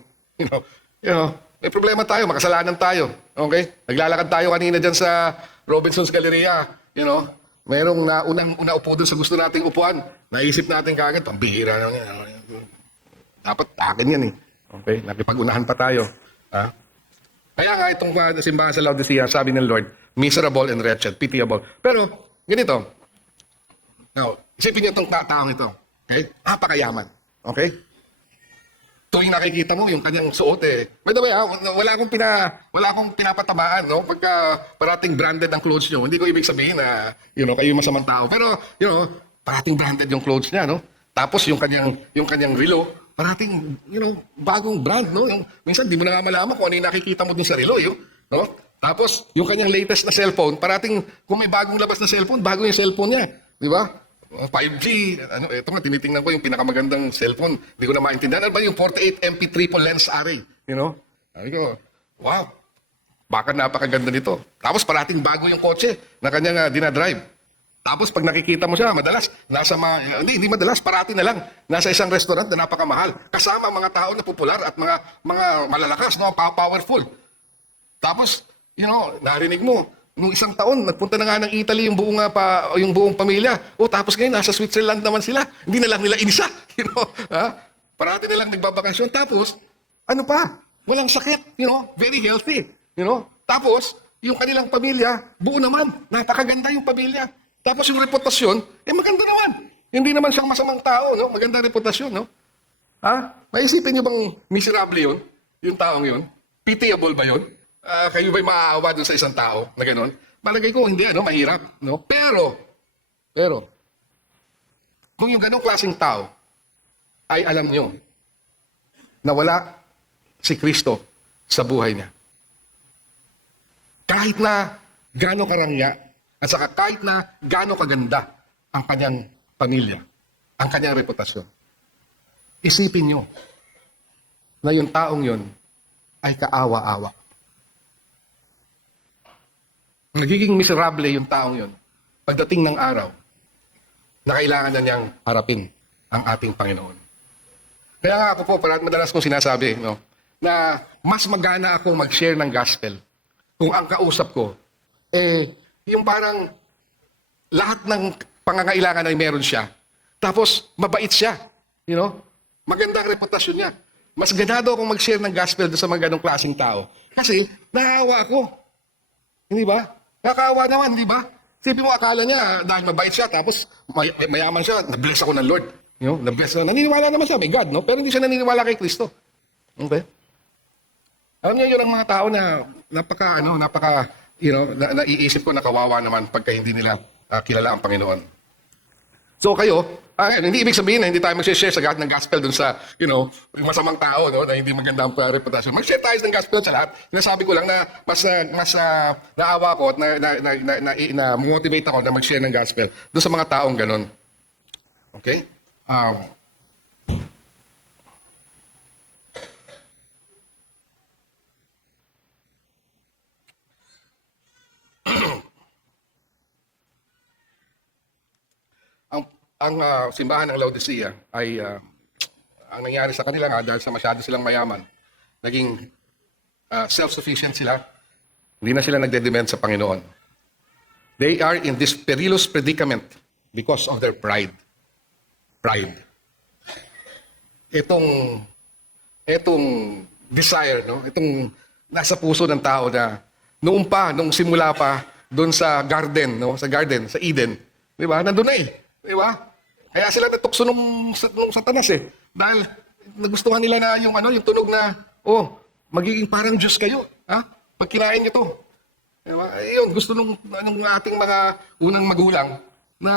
May problema tayo, makasalanan tayo. Okay? Naglalakad tayo kanina dyan sa Robinson's Galleria. Merong una upo doon sa gusto nating upuan. Naisip natin kagad, pambihira na yan. Dapat akin yan eh. Okay, nakipag-unahan pa tayo. Ha? Kaya nga itong simbahan sa Laodicea, sabi ng Lord, miserable and wretched, pitiable. Pero, ganito. Now, isipin niyo itong taong ito. Okay? Napakayaman. Okay? Tuwing nakikita mo yung kanyang suot eh. By the way, wala akong pinapatamaan, no? Pagka parating branded ang clothes niyo, hindi ko ibig sabihin na, kayo yung masamang tao. Pero, parating branded yung clothes niya, no? Tapos yung kanyang relo, parating, bagong brand, no? Minsan di mo na nga malaman kung ano yung nakikita mo dun sa relo, no? Tapos, yung kanyang latest na cellphone, parating kung may bagong labas na cellphone, bago yung cellphone niya, di ba? 5G, ito nga, tinitingnan ko yung pinakamagandang cellphone. Hindi ko na maintindihan. Ano ba yung 48MP triple lens array? Sabi ko, wow, baka napakaganda nito. Tapos parating bago yung kotse na kanyang dinadrive. Tapos pag nakikita mo siya, madalas, hindi madalas, parati na lang, nasa isang restaurant na napakamahal. Kasama mga tao na popular at mga malalakas, no, powerful. Tapos, narinig mo, nung isang taon, nagpunta na nga ng Italy yung buong pamilya. Tapos ngayon, nasa Switzerland naman sila. Hindi na lang nila inisa. Parati na lang nagbabakasyon. Tapos, ano pa? Walang sakit. Very healthy. Tapos, yung kanilang pamilya, buo naman. Napakaganda yung pamilya. Tapos yung reputasyon, maganda naman. Hindi naman siyang masamang tao, no? Maganda reputasyon, no? Maisipin niyo bang miserable yun? Yung taong yun? Pitiable ba yun? Kayo ba'y maaawa dun sa isang tao na gano'n? Malagay ko, hindi, mahirap. No? Pero, kung yung ganong klaseng tao ay alam nyo na wala si Kristo sa buhay niya. Kahit na gano'ng karangya at saka kahit na gano'ng kaganda ang kanyang pamilya, ang kanyang reputasyon, isipin nyo na yung taong yun ay kaawa-awa. Nagiging miserable yung taong yun pagdating ng araw na kailangan na niyang harapin ang ating Panginoon. Kaya nga ako po, madalas kong sinasabi, na mas magana ako mag-share ng gospel kung ang kausap ko, yung parang lahat ng pangangailangan ay meron siya. Tapos, mabait siya. Maganda ang reputasyon niya. Mas ganado akong mag-share ng gospel sa mga ganong klaseng tao. Kasi, naawa ako. Hindi ba? Nakakaawa naman, di ba? Sipin mo, akala niya, dahil mabait siya, tapos mayaman siya, na-bless ako ng Lord. Na-bless na. Naniniwala naman siya, may God, no? Pero hindi siya naniniwala kay Kristo. Okay? Alam niyo, yun ang mga tao na naiisip ko na kawawa naman pagka hindi nila kilala ang Panginoon. So kayo, hindi ibig sabihin na hindi tayo mag-share sa ng gospel dun sa, yung masamang tao, no, na hindi maganda ang reputasyon. Mag-share tayo ng gospel sa lahat. Sinasabi ko lang na mas naawa ko at na-motivate ako na mag-share ng gospel dun sa mga taong ganun. Okay? Ang simbahan ng Laodicea ay ang nangyari sa kanila nga dahil sa masyado silang mayaman, naging self-sufficient sila. Hindi na sila nagde-depend sa Panginoon. They are in this perilous predicament because of their pride. Pride. Itong desire, no? Itong nasa puso ng tao na nung simula pa doon sa garden, no? Sa Eden, 'di ba? Nandoon na 'di ba? Kaya sila natukso nung Satanas dahil nagustuhan nila na yung tunog na, magiging parang Diyos kayo, pag kinain niyo to. Diba? Yun, gusto nung ating mga unang magulang na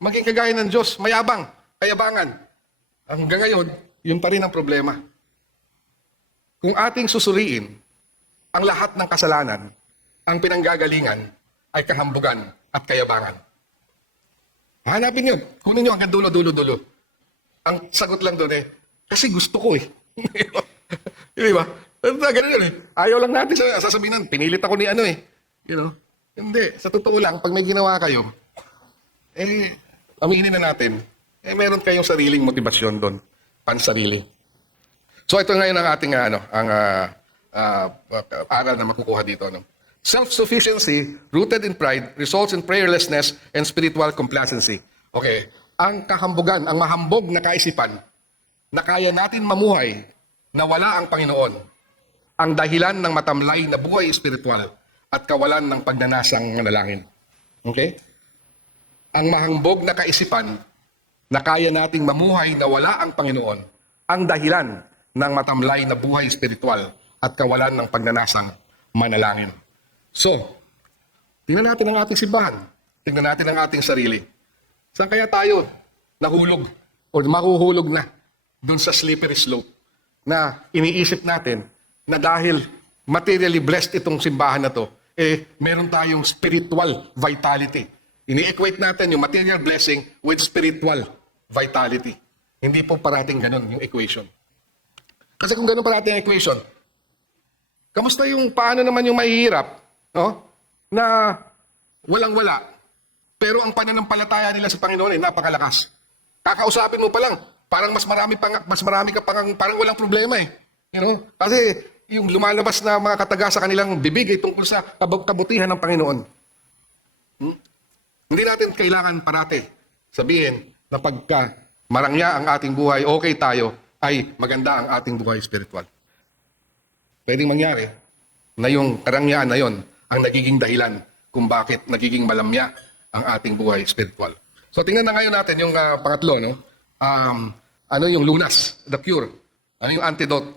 maging kagaya ng Diyos, kayabangan. Hanggang ngayon, yun pa rin ang problema. Kung ating susuriin, ang lahat ng kasalanan, ang pinanggagalingan ay kahambugan at kayabangan. Hanapin yun. Kunin nyo hanggang dulo. Ang sagot lang doon kasi gusto ko Di ba? Ganun yun Ayaw lang natin sasabihin pinilit ako ni Hindi. Sa totoo lang, pag may ginawa kayo, aminin na natin, meron kayong sariling motibasyon doon. Pansarili. So ito ngayon ang ating aral na makukuha dito. Self-sufficiency rooted in pride results in prayerlessness and spiritual complacency. Okay, ang kahambugan, ang mahambog na kaisipan na kaya natin mamuhay na wala ang Panginoon, ang dahilan ng matamlay na buhay espiritual at kawalan ng pagnanasang manalangin. Okay? Ang mahambog na kaisipan na kaya nating mamuhay na wala ang Panginoon, ang dahilan ng matamlay na buhay espiritual at kawalan ng pagnanasang manalangin. So, tingnan natin ang ating simbahan. Tingnan natin ang ating sarili. Saan kaya tayo nahulog o mahuhulog na dun sa slippery slope na iniisip natin na dahil materially blessed itong simbahan na to, meron tayong spiritual vitality. Ini-equate natin yung material blessing with spiritual vitality. Hindi po parating ganun yung equation. Kasi kung ganun parating ang equation, kamusta yung paano naman yung mahihirap, no? Na walang-wala, pero ang pananampalataya nila sa Panginoon ay napakalakas. Kakausapin mo pa lang, parang mas marami ka parang walang problema eh. You know? Kasi yung lumalabas na mga kataga sa kanilang bibig ay tungkol sa kabutihan ng Panginoon. Hindi natin kailangan parati sabihin na pagka marangya ang ating buhay, okay tayo, ay maganda ang ating buhay spiritual. Pwedeng mangyari na yung karangyaan na yon ang nagiging dahilan kung bakit nagiging malamya ang ating buhay spiritual. So tingnan na ngayon natin yung pangatlo, no? Ano yung lunas, the cure? Ano yung antidote?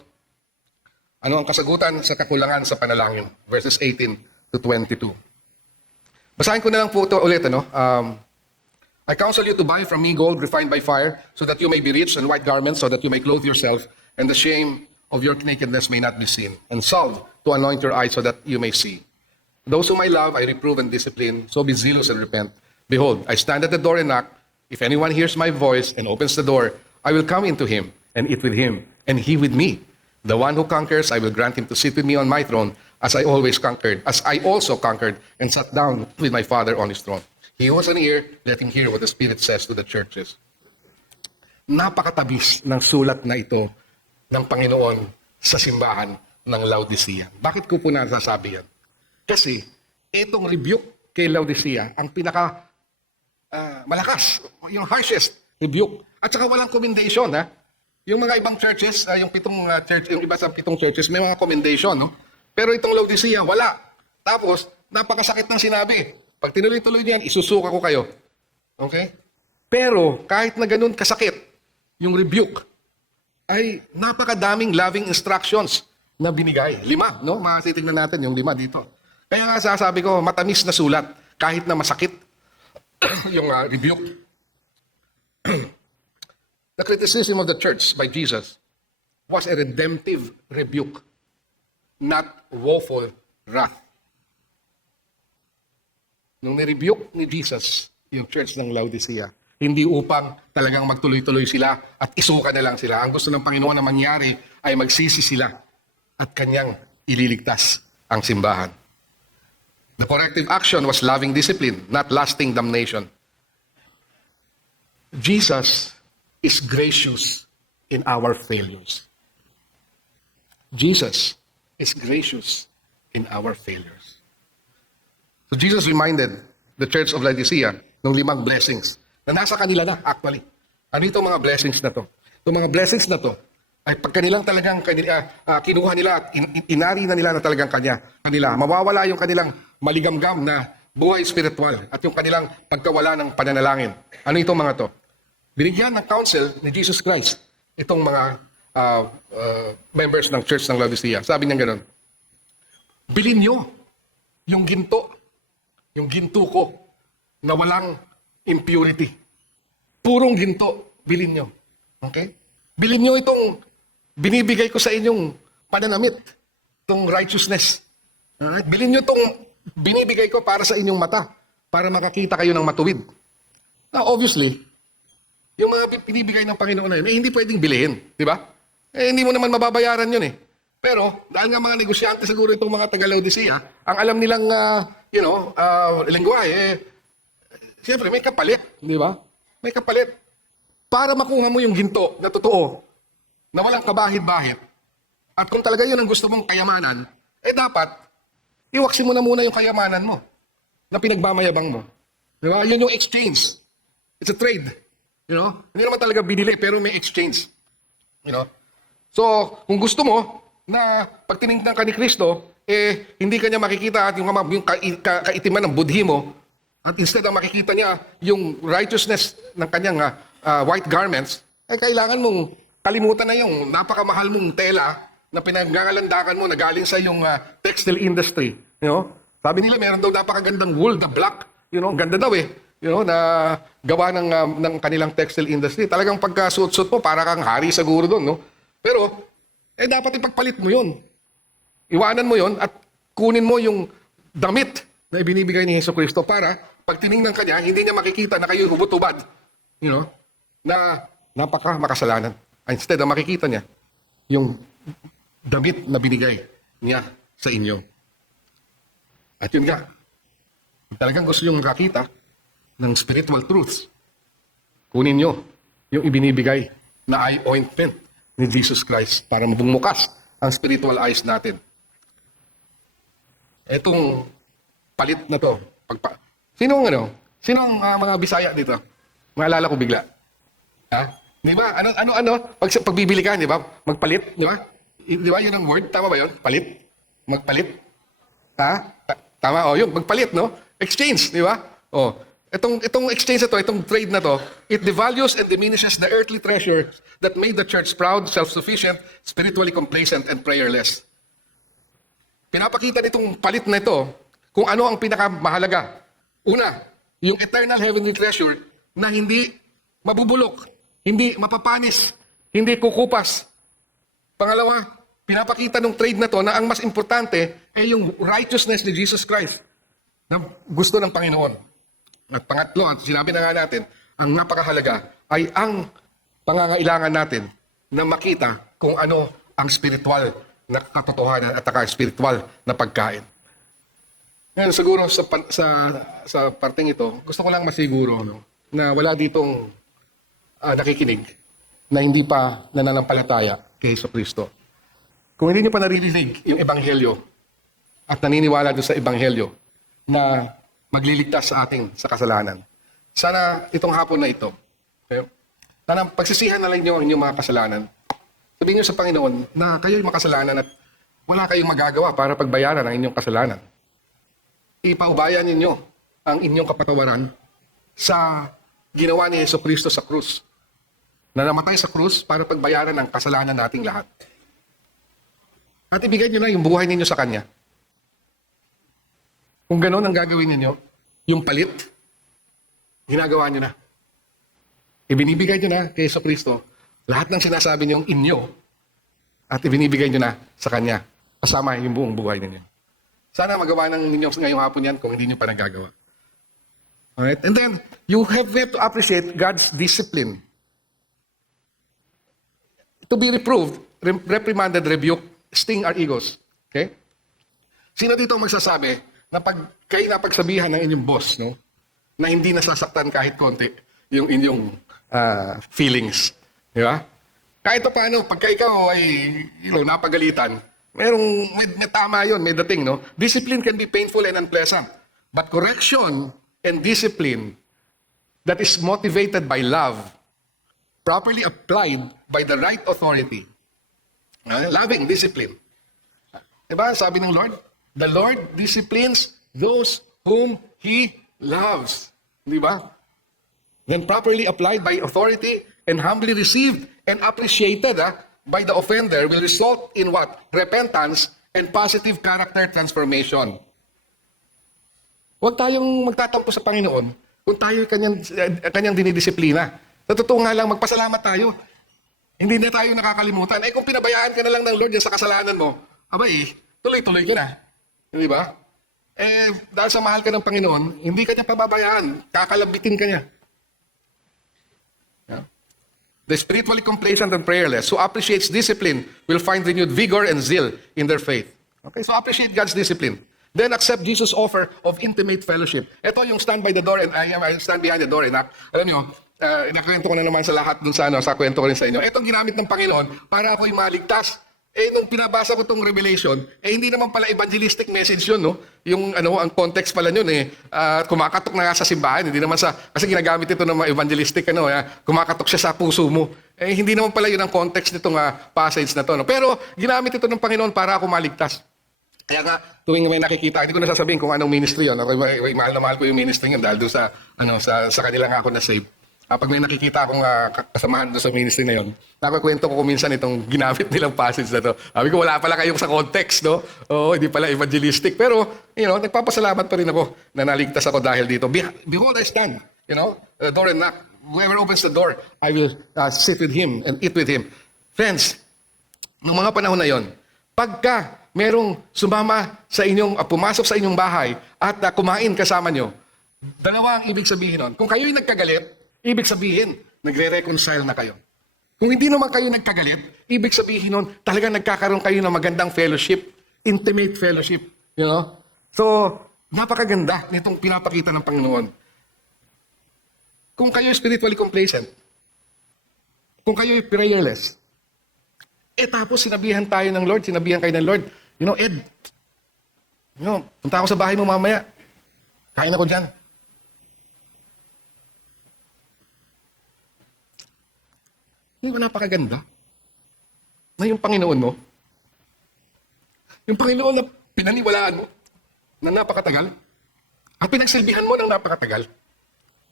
Ano ang kasagutan sa kakulangan sa panalangin? Verses 18 to 22. Basahin ko na lang po ito ulit, ano? I counsel you to buy from me gold refined by fire, so that you may be rich, and white garments, so that you may clothe yourself, and the shame of your nakedness may not be seen, and salve to anoint your eyes, so that you may see. Those whom I love, I reprove and discipline, so be zealous and repent. Behold, I stand at the door and knock. If anyone hears my voice and opens the door, I will come into him and eat with him, and he with me. The one who conquers, I will grant him to sit with me on my throne, as I also conquered and sat down with my Father on his throne. He who has an ear, let him hear what the Spirit says to the churches. Napakatabis ng sulat na ito ng Panginoon sa simbahan ng Laodicea. Bakit ko po nasasabi yan? Kasi itong rebuke kay Laodicea, ang pinaka malakas, yung harshest rebuke. At saka walang commendation, ha? Yung mga ibang churches, yung iba sa pitong churches, may mga commendation, no? Pero itong Laodicea, wala. Tapos, napakasakit ng sinabi. Pag tinuloy-tuloy niyan, isusuka ko kayo. Okay? Pero, kahit na ganun kasakit, yung rebuke, ay napakadaming loving instructions na binigay. 5, no? Masitignan natin yung 5 dito. Kaya nga sasabi ko, matamis na sulat, kahit na masakit yung rebuke. The criticism of the church by Jesus was a redemptive rebuke, not woeful wrath. Nung nirebuke ni Jesus yung church ng Laodicea, hindi upang talagang magtuloy-tuloy sila at isuka na lang sila. Ang gusto ng Panginoon na mangyari ay magsisi sila at kanyang ililigtas ang simbahan. The corrective action was loving discipline, not lasting damnation. Jesus is gracious in our failures. Jesus is gracious in our failures. So Jesus reminded the church of Laodicea ng 5 blessings na nasa kanila na actually. Ano itong mga blessings na to? Itong mga blessings na to ay pag kanilang talagang kinuha nila at inari na nila na talagang kanila, mawawala yung kanilang maligamgam na buhay spiritual at yung kanilang pagkawala ng pananalangin. Ano itong mga to? Binigyan ng counsel ni Jesus Christ itong mga members ng church ng Laodicea. Sabi niya gano'n, bilhin nyo yung ginto ko na walang impurity. Purong ginto, bilhin nyo. Okay? Bilhin nyo itong binibigay ko sa inyong pananamit, itong righteousness. Alright? Bilhin nyo itong binibigay ko para sa inyong mata, para makakita kayo ng matuwid. Now, obviously, yung mga pinibigay ng Panginoon na yun, hindi pwedeng bilhin. Di ba? Hindi mo naman mababayaran yun eh. Pero, dahil nga mga negosyante siguro itong mga taga-Laodicea, ang alam nilang, lengguwahe, siyempre may kapalit. Di ba? May kapalit. Para makuha mo yung ginto na totoo, na walang kabahid-bahid, at kung talaga yun ang gusto mong kayamanan, dapat, iwaksin mo na muna yung kayamanan mo na pinagmamayabang mo. Di ba? Yun yung exchange. It's a trade. Hindi naman talaga binili, pero may exchange. So, kung gusto mo na pag tinignan ka ni Kristo, hindi ka niya makikita at yung kaitiman ng budhi mo, at instead ang makikita niya yung righteousness ng kanyang white garments, kailangan mong kalimutan na yung napakamahal mong tela na pinanggalandakan mo na galing sa yung textile industry. Sabi nila meron daw napakagandang wool, the black. Ganda daw na gawa ng kanilang textile industry. Talagang pagkasuot-suot mo, para kang hari siguro doon. Pero, dapat ipagpalit mo yun. Iwanan mo yun at kunin mo yung damit na ibinibigay ni Hesus Kristo para pag tinignan ka niya, hindi niya makikita na kayo hubot-hubad. Na makasalanan. Instead, ang makikita niya, yung damit na binigay niya sa inyo. At yun nga, talagang gusto nyo makakita ng spiritual truths. Kunin nyo yung ibinibigay na eye ointment ni Jesus Christ para mabumukas ang spiritual eyes natin. Etong palit na to. Sinong mga Bisaya dito? Maalala ko bigla. Di ba? Pag bibili ka, di ba? Magpalit, di ba? Di ba yun ang word? Tama ba yun? Palit? Magpalit? Tama, yun. Magpalit, no? Exchange, di ba? Itong exchange na to, itong trade na to, it devalues and diminishes the earthly treasure that made the church proud, self-sufficient, spiritually complacent, and prayerless. Pinapakita nitong palit na ito kung ano ang pinakamahalaga. Una, yung eternal heavenly treasure na hindi mabubulok, hindi mapapanis, hindi kukupas. Pangalawa, pinapakita ng trade na to na ang mas importante ay yung righteousness ni Jesus Christ na gusto ng Panginoon. At pangatlo, at sinabi na nga natin, ang napakahalaga ay ang pangangailangan natin na makita kung ano ang spiritual na katotohanan at spiritual na pagkain. Ngayon, siguro sa parteng ito, gusto ko lang masiguro na wala ditong nakikinig na hindi pa nananampalataya kay Hesus Kristo. Kung hindi niyo pa naririnig yung Ebanghelyo at naniniwala doon sa Ebanghelyo na magliligtas sa ating sa kasalanan, sana itong hapon na ito, sana pagsisihan na lang niyo ang inyong mga kasalanan. Sabihin niyo sa Panginoon na kayo'y makasalanan at wala kayong magagawa para pagbayaran ang inyong kasalanan. Ipaubayan ninyo ang inyong kapatawaran sa ginawa ni Hesus Kristo sa krus. Na namatay sa krus para pagbayaran ang kasalanan nating lahat. At ibigay nyo na yung buhay ninyo sa Kanya. Kung gano'n ang gagawin ninyo, yung palit, ginagawa nyo na. Ibinibigay nyo na kay Hesus Kristo lahat ng sinasabi niyong inyo at ibinibigay nyo na sa Kanya kasama yung buong buhay ninyo. Sana magawa ng ninyo ngayong hapon yan kung hindi nyo pa nagagawa. Alright? And then, you have to appreciate God's discipline. To be reproved, reprimanded, rebuked, sting our egos. Okay? Sino dito magsasabi na pag kayo napagsabihan ng inyong boss, na hindi nasasaktan kahit konti yung inyong feelings? Di ba? Kahit paano, pagka ikaw ay napagalitan, may tama yun, may dating, Discipline can be painful and unpleasant. But correction and discipline that is motivated by love, properly applied by the right authority. Loving discipline. Diba? Sabi ng Lord, the Lord disciplines those whom He loves. Diba? Then properly applied by authority and humbly received and appreciated by the offender will result in what? Repentance and positive character transformation. Huwag tayong magtatampo sa Panginoon kung tayo kanyang dinidisiplina. Sa totoo nga lang, magpasalamat tayo. Hindi na tayo nakakalimutan. Kung pinabayaan ka na lang ng Lord yan sa kasalanan mo, tuloy-tuloy ka na. Di ba? Dahil sa mahal ka ng Panginoon, hindi ka niya pababayaan. Kakalabitin ka niya. Yeah. The spiritually complacent and prayerless who appreciates discipline will find renewed vigor and zeal in their faith. Okay, so appreciate God's discipline. Then accept Jesus' offer of intimate fellowship. Ito yung stand by the door and I stand behind the door. Alam nyo, nakwento ko na naman sa lahat dun sa kwento ko rin sa inyo. Itong ginamit ng Panginoon para ako'y maligtas Nung pinabasa ko tong Revelation, hindi naman pala evangelistic message yun, no? Yung, ang context pala yun, kumakatok na nga sa simbahan, hindi naman kasi ginagamit ito ng mga evangelistic, kumakatok siya sa puso mo. Hindi naman pala yun ang context nitong passage na to, no? Pero, ginamit ito ng Panginoon para ako maligtas. Kaya nga, tuwing may nakikita, hindi ko na sasabihin kung anong ministry yun. Mahal na mahal ko yung ministry yun dahil doon sa kanila nga ako na-save. Pag may nakikita akong kasamahan doon sa ministry na yun, nakakwento ko minsan itong ginamit nilang passage na to. Sabi ko, wala pala kayong sa context, no? Oo, hindi pala evangelistic. Pero, nagpapasalamat pa rin ako na naligtas ako dahil dito. Behold, I stand, the door and knock. Whoever opens the door, I will sit with him and eat with him. Friends, noong mga panahon na yon, pagka merong sumama sa inyong, pumasok sa inyong bahay at kumain kasama nyo, dalawa ang ibig sabihin nun. Kung kayo'y nagkagalit, ibig sabihin, nagre-reconcile na kayo. Kung hindi naman kayo nagkagalit, ibig sabihin nun, talagang nagkakaroon kayo ng magandang fellowship, intimate fellowship. So, napakaganda nitong pinapakita ng Panginoon. Kung kayo spiritually complacent, kung kayo prayerless, tapos sinabihan tayo ng Lord, sinabihan kayo ng Lord, Ed, punta ako sa bahay mo mamaya. Kain ako dyan. Hindi ba napakaganda? Na yung Panginoon mo, yung Panginoon na pinaniwalaan mo, na napakatagal, at pinagsilbihan mo ng napakatagal,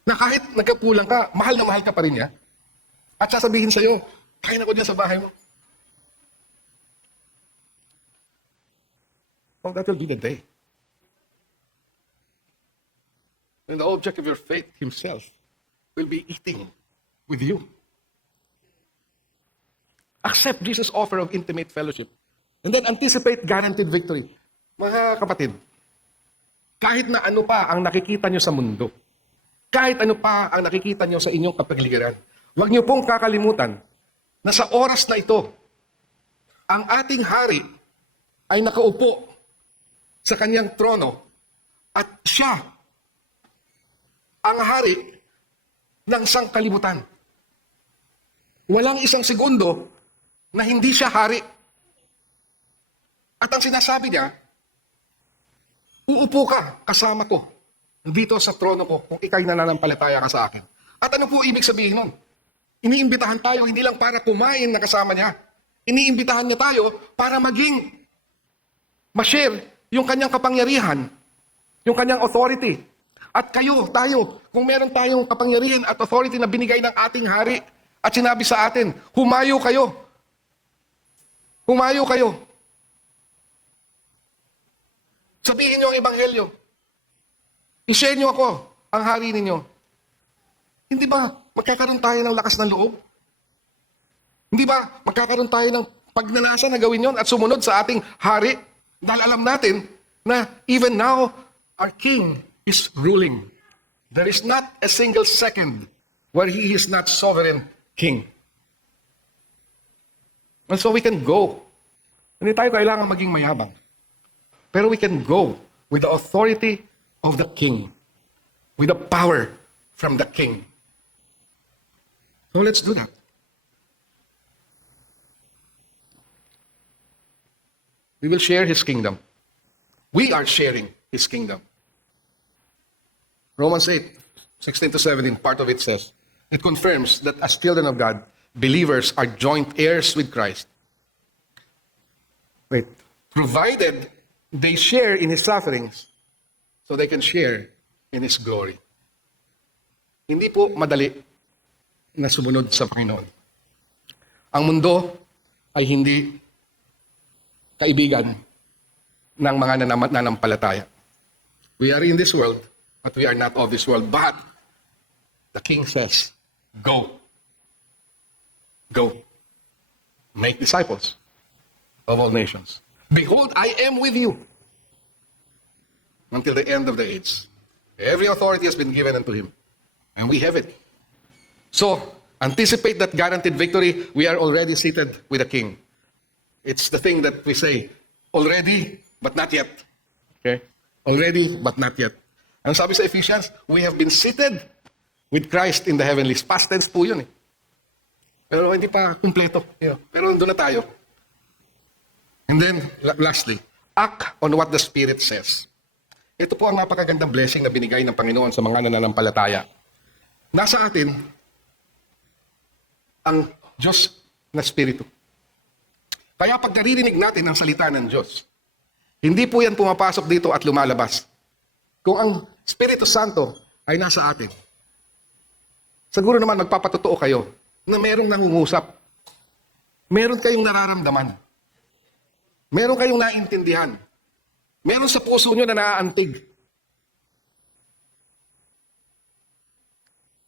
na kahit nagkapulang ka, mahal na mahal ka pa rin niya, at sasabihin sa'yo, kain ako dyan sa bahay mo. Oh, that will be the day. And the object of your faith himself will be eating with you. Accept Jesus' offer of intimate fellowship. And then anticipate guaranteed victory. Mga kapatid, kahit na ano pa ang nakikita nyo sa mundo, kahit ano pa ang nakikita nyo sa inyong kapagligiran, huwag nyo pong kakalimutan na sa oras na ito, ang ating hari ay nakaupo sa kanyang trono at siya ang hari ng sangkalibutan. Walang isang segundo na hindi siya hari. At ang sinasabi niya, uupo ka kasama ko dito sa trono ko kung ikay nananampalataya ka sa akin. At ano po ibig sabihin nun? Iniimbitahan tayo hindi lang para kumain na kasama niya. Iniimbitahan niya tayo para ma-share yung kanyang kapangyarihan, yung kanyang authority. At tayo, kung meron tayong kapangyarihan at authority na binigay ng ating hari at sinabi sa atin, humayo kayo. Humayo kayo. Sabihin niyo ang ebanghelyo. I-share niyo ako, ang hari ninyo. Hindi ba magkakaroon tayo ng lakas ng loob? Hindi ba magkakaroon tayo ng pagnanasa na gawin yon at sumunod sa ating hari? Dahil alam natin na even now, our King is ruling. There is not a single second where He is not sovereign King. And so we can go. Hindi tayo kailangan maging mayabang. Pero we can go with the authority of the King. With the power from the King. So let's do that. We will share His kingdom. We are sharing His kingdom. Romans 8, 16 to 17, part of it says, it confirms that as children of God, believers are joint heirs with Christ. Provided they share in His sufferings, so they can share in His glory. Hindi po madali na sumunod sa Panginoon. Ang mundo ay hindi kaibigan ng mga nanampalataya. We are in this world, but we are not of this world. But the King says, go. Go. Make disciples of all nations. Behold, I am with you until the end of the age. Every authority has been given unto Him. And we have it. So, anticipate that guaranteed victory. We are already seated with the King. It's the thing that we say, already, but not yet. Okay? Already, but not yet. Ang sabi sa Ephesians, we have been seated with Christ in the heavenlies. Past tense po yun eh. Pero hindi pa kumpleto. Pero nandun na tayo. And then, lastly, act on what the Spirit says. Ito po ang napakagandang blessing na binigay ng Panginoon sa mga nananampalataya. Nasa atin ang Diyos na Espiritu. Kaya pag naririnig natin ang salita ng Diyos, hindi po yan pumapasok dito at lumalabas. Kung ang Espiritu Santo ay nasa atin, siguro naman magpapatotoo kayo na merong nangungusap. Meron kayong nararamdaman. Meron kayong naintindihan. Meron sa puso nyo na naaantig.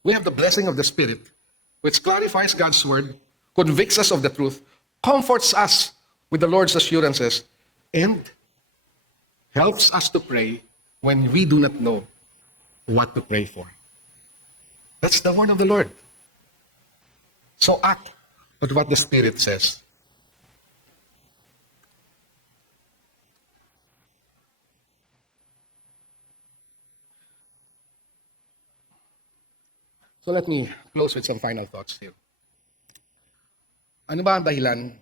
We have the blessing of the Spirit, which clarifies God's word, convicts us of the truth, comforts us with the Lord's assurances, and helps us to pray when we do not know what to pray for. That's the word of the Lord. So act on what the Spirit says. So let me close with some final thoughts here. Ano ba ang dahilan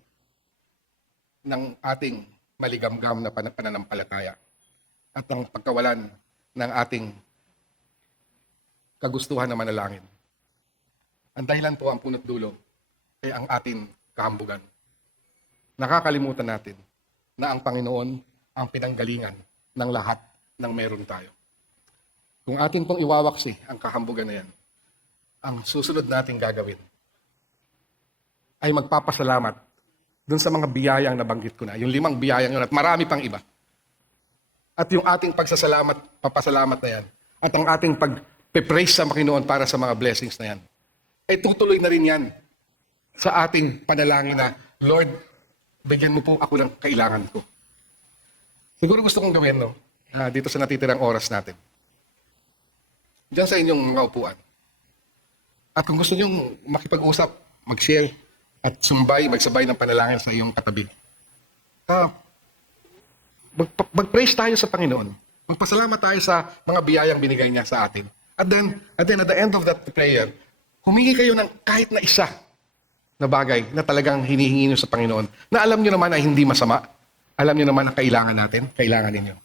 ng ating maligamgam na pananampalataya at ang pagkawalan ng ating kagustuhan na manalangin? Ang dahilan po, ang punot dulo, ay ang ating kahambugan. Nakakalimutan natin na ang Panginoon ang pinanggalingan ng lahat ng meron tayo. Kung atin pong iwawaksi ang kahambugan na yan, ang susunod nating gagawin ay magpapasalamat dun sa mga biyayang nabanggit ko na. Yung 5 biyayang yun at marami pang iba. At yung ating papasalamat na yan, at ang ating pag-praise sa Panginoon para sa mga blessings na yan, ay tutuloy na rin yan sa ating panalangin na, Lord, bigyan mo po ako ng kailangan ko. Siguro gusto kong gawin, no? Dito sa natitirang oras natin. Diyan sa inyong mga upuan. At kung gusto nyo makipag-usap, mag-share, at magsabay ng panalangin sa iyong katabi. Mag-praise tayo sa Panginoon. Magpasalamat tayo sa mga biyayang binigay niya sa atin. At then at the end of that prayer, humingi kayo ng kahit na isa na bagay na talagang hinihingi niyo sa Panginoon, na alam niyo naman ay hindi masama. Alam niyo naman ang kailangan natin, kailangan ninyo.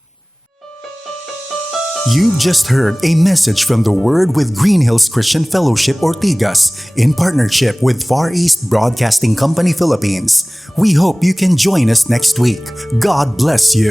You've just heard a message from the Word with Green Hills Christian Fellowship Ortigas in partnership with Far East Broadcasting Company Philippines. We hope you can join us next week. God bless you.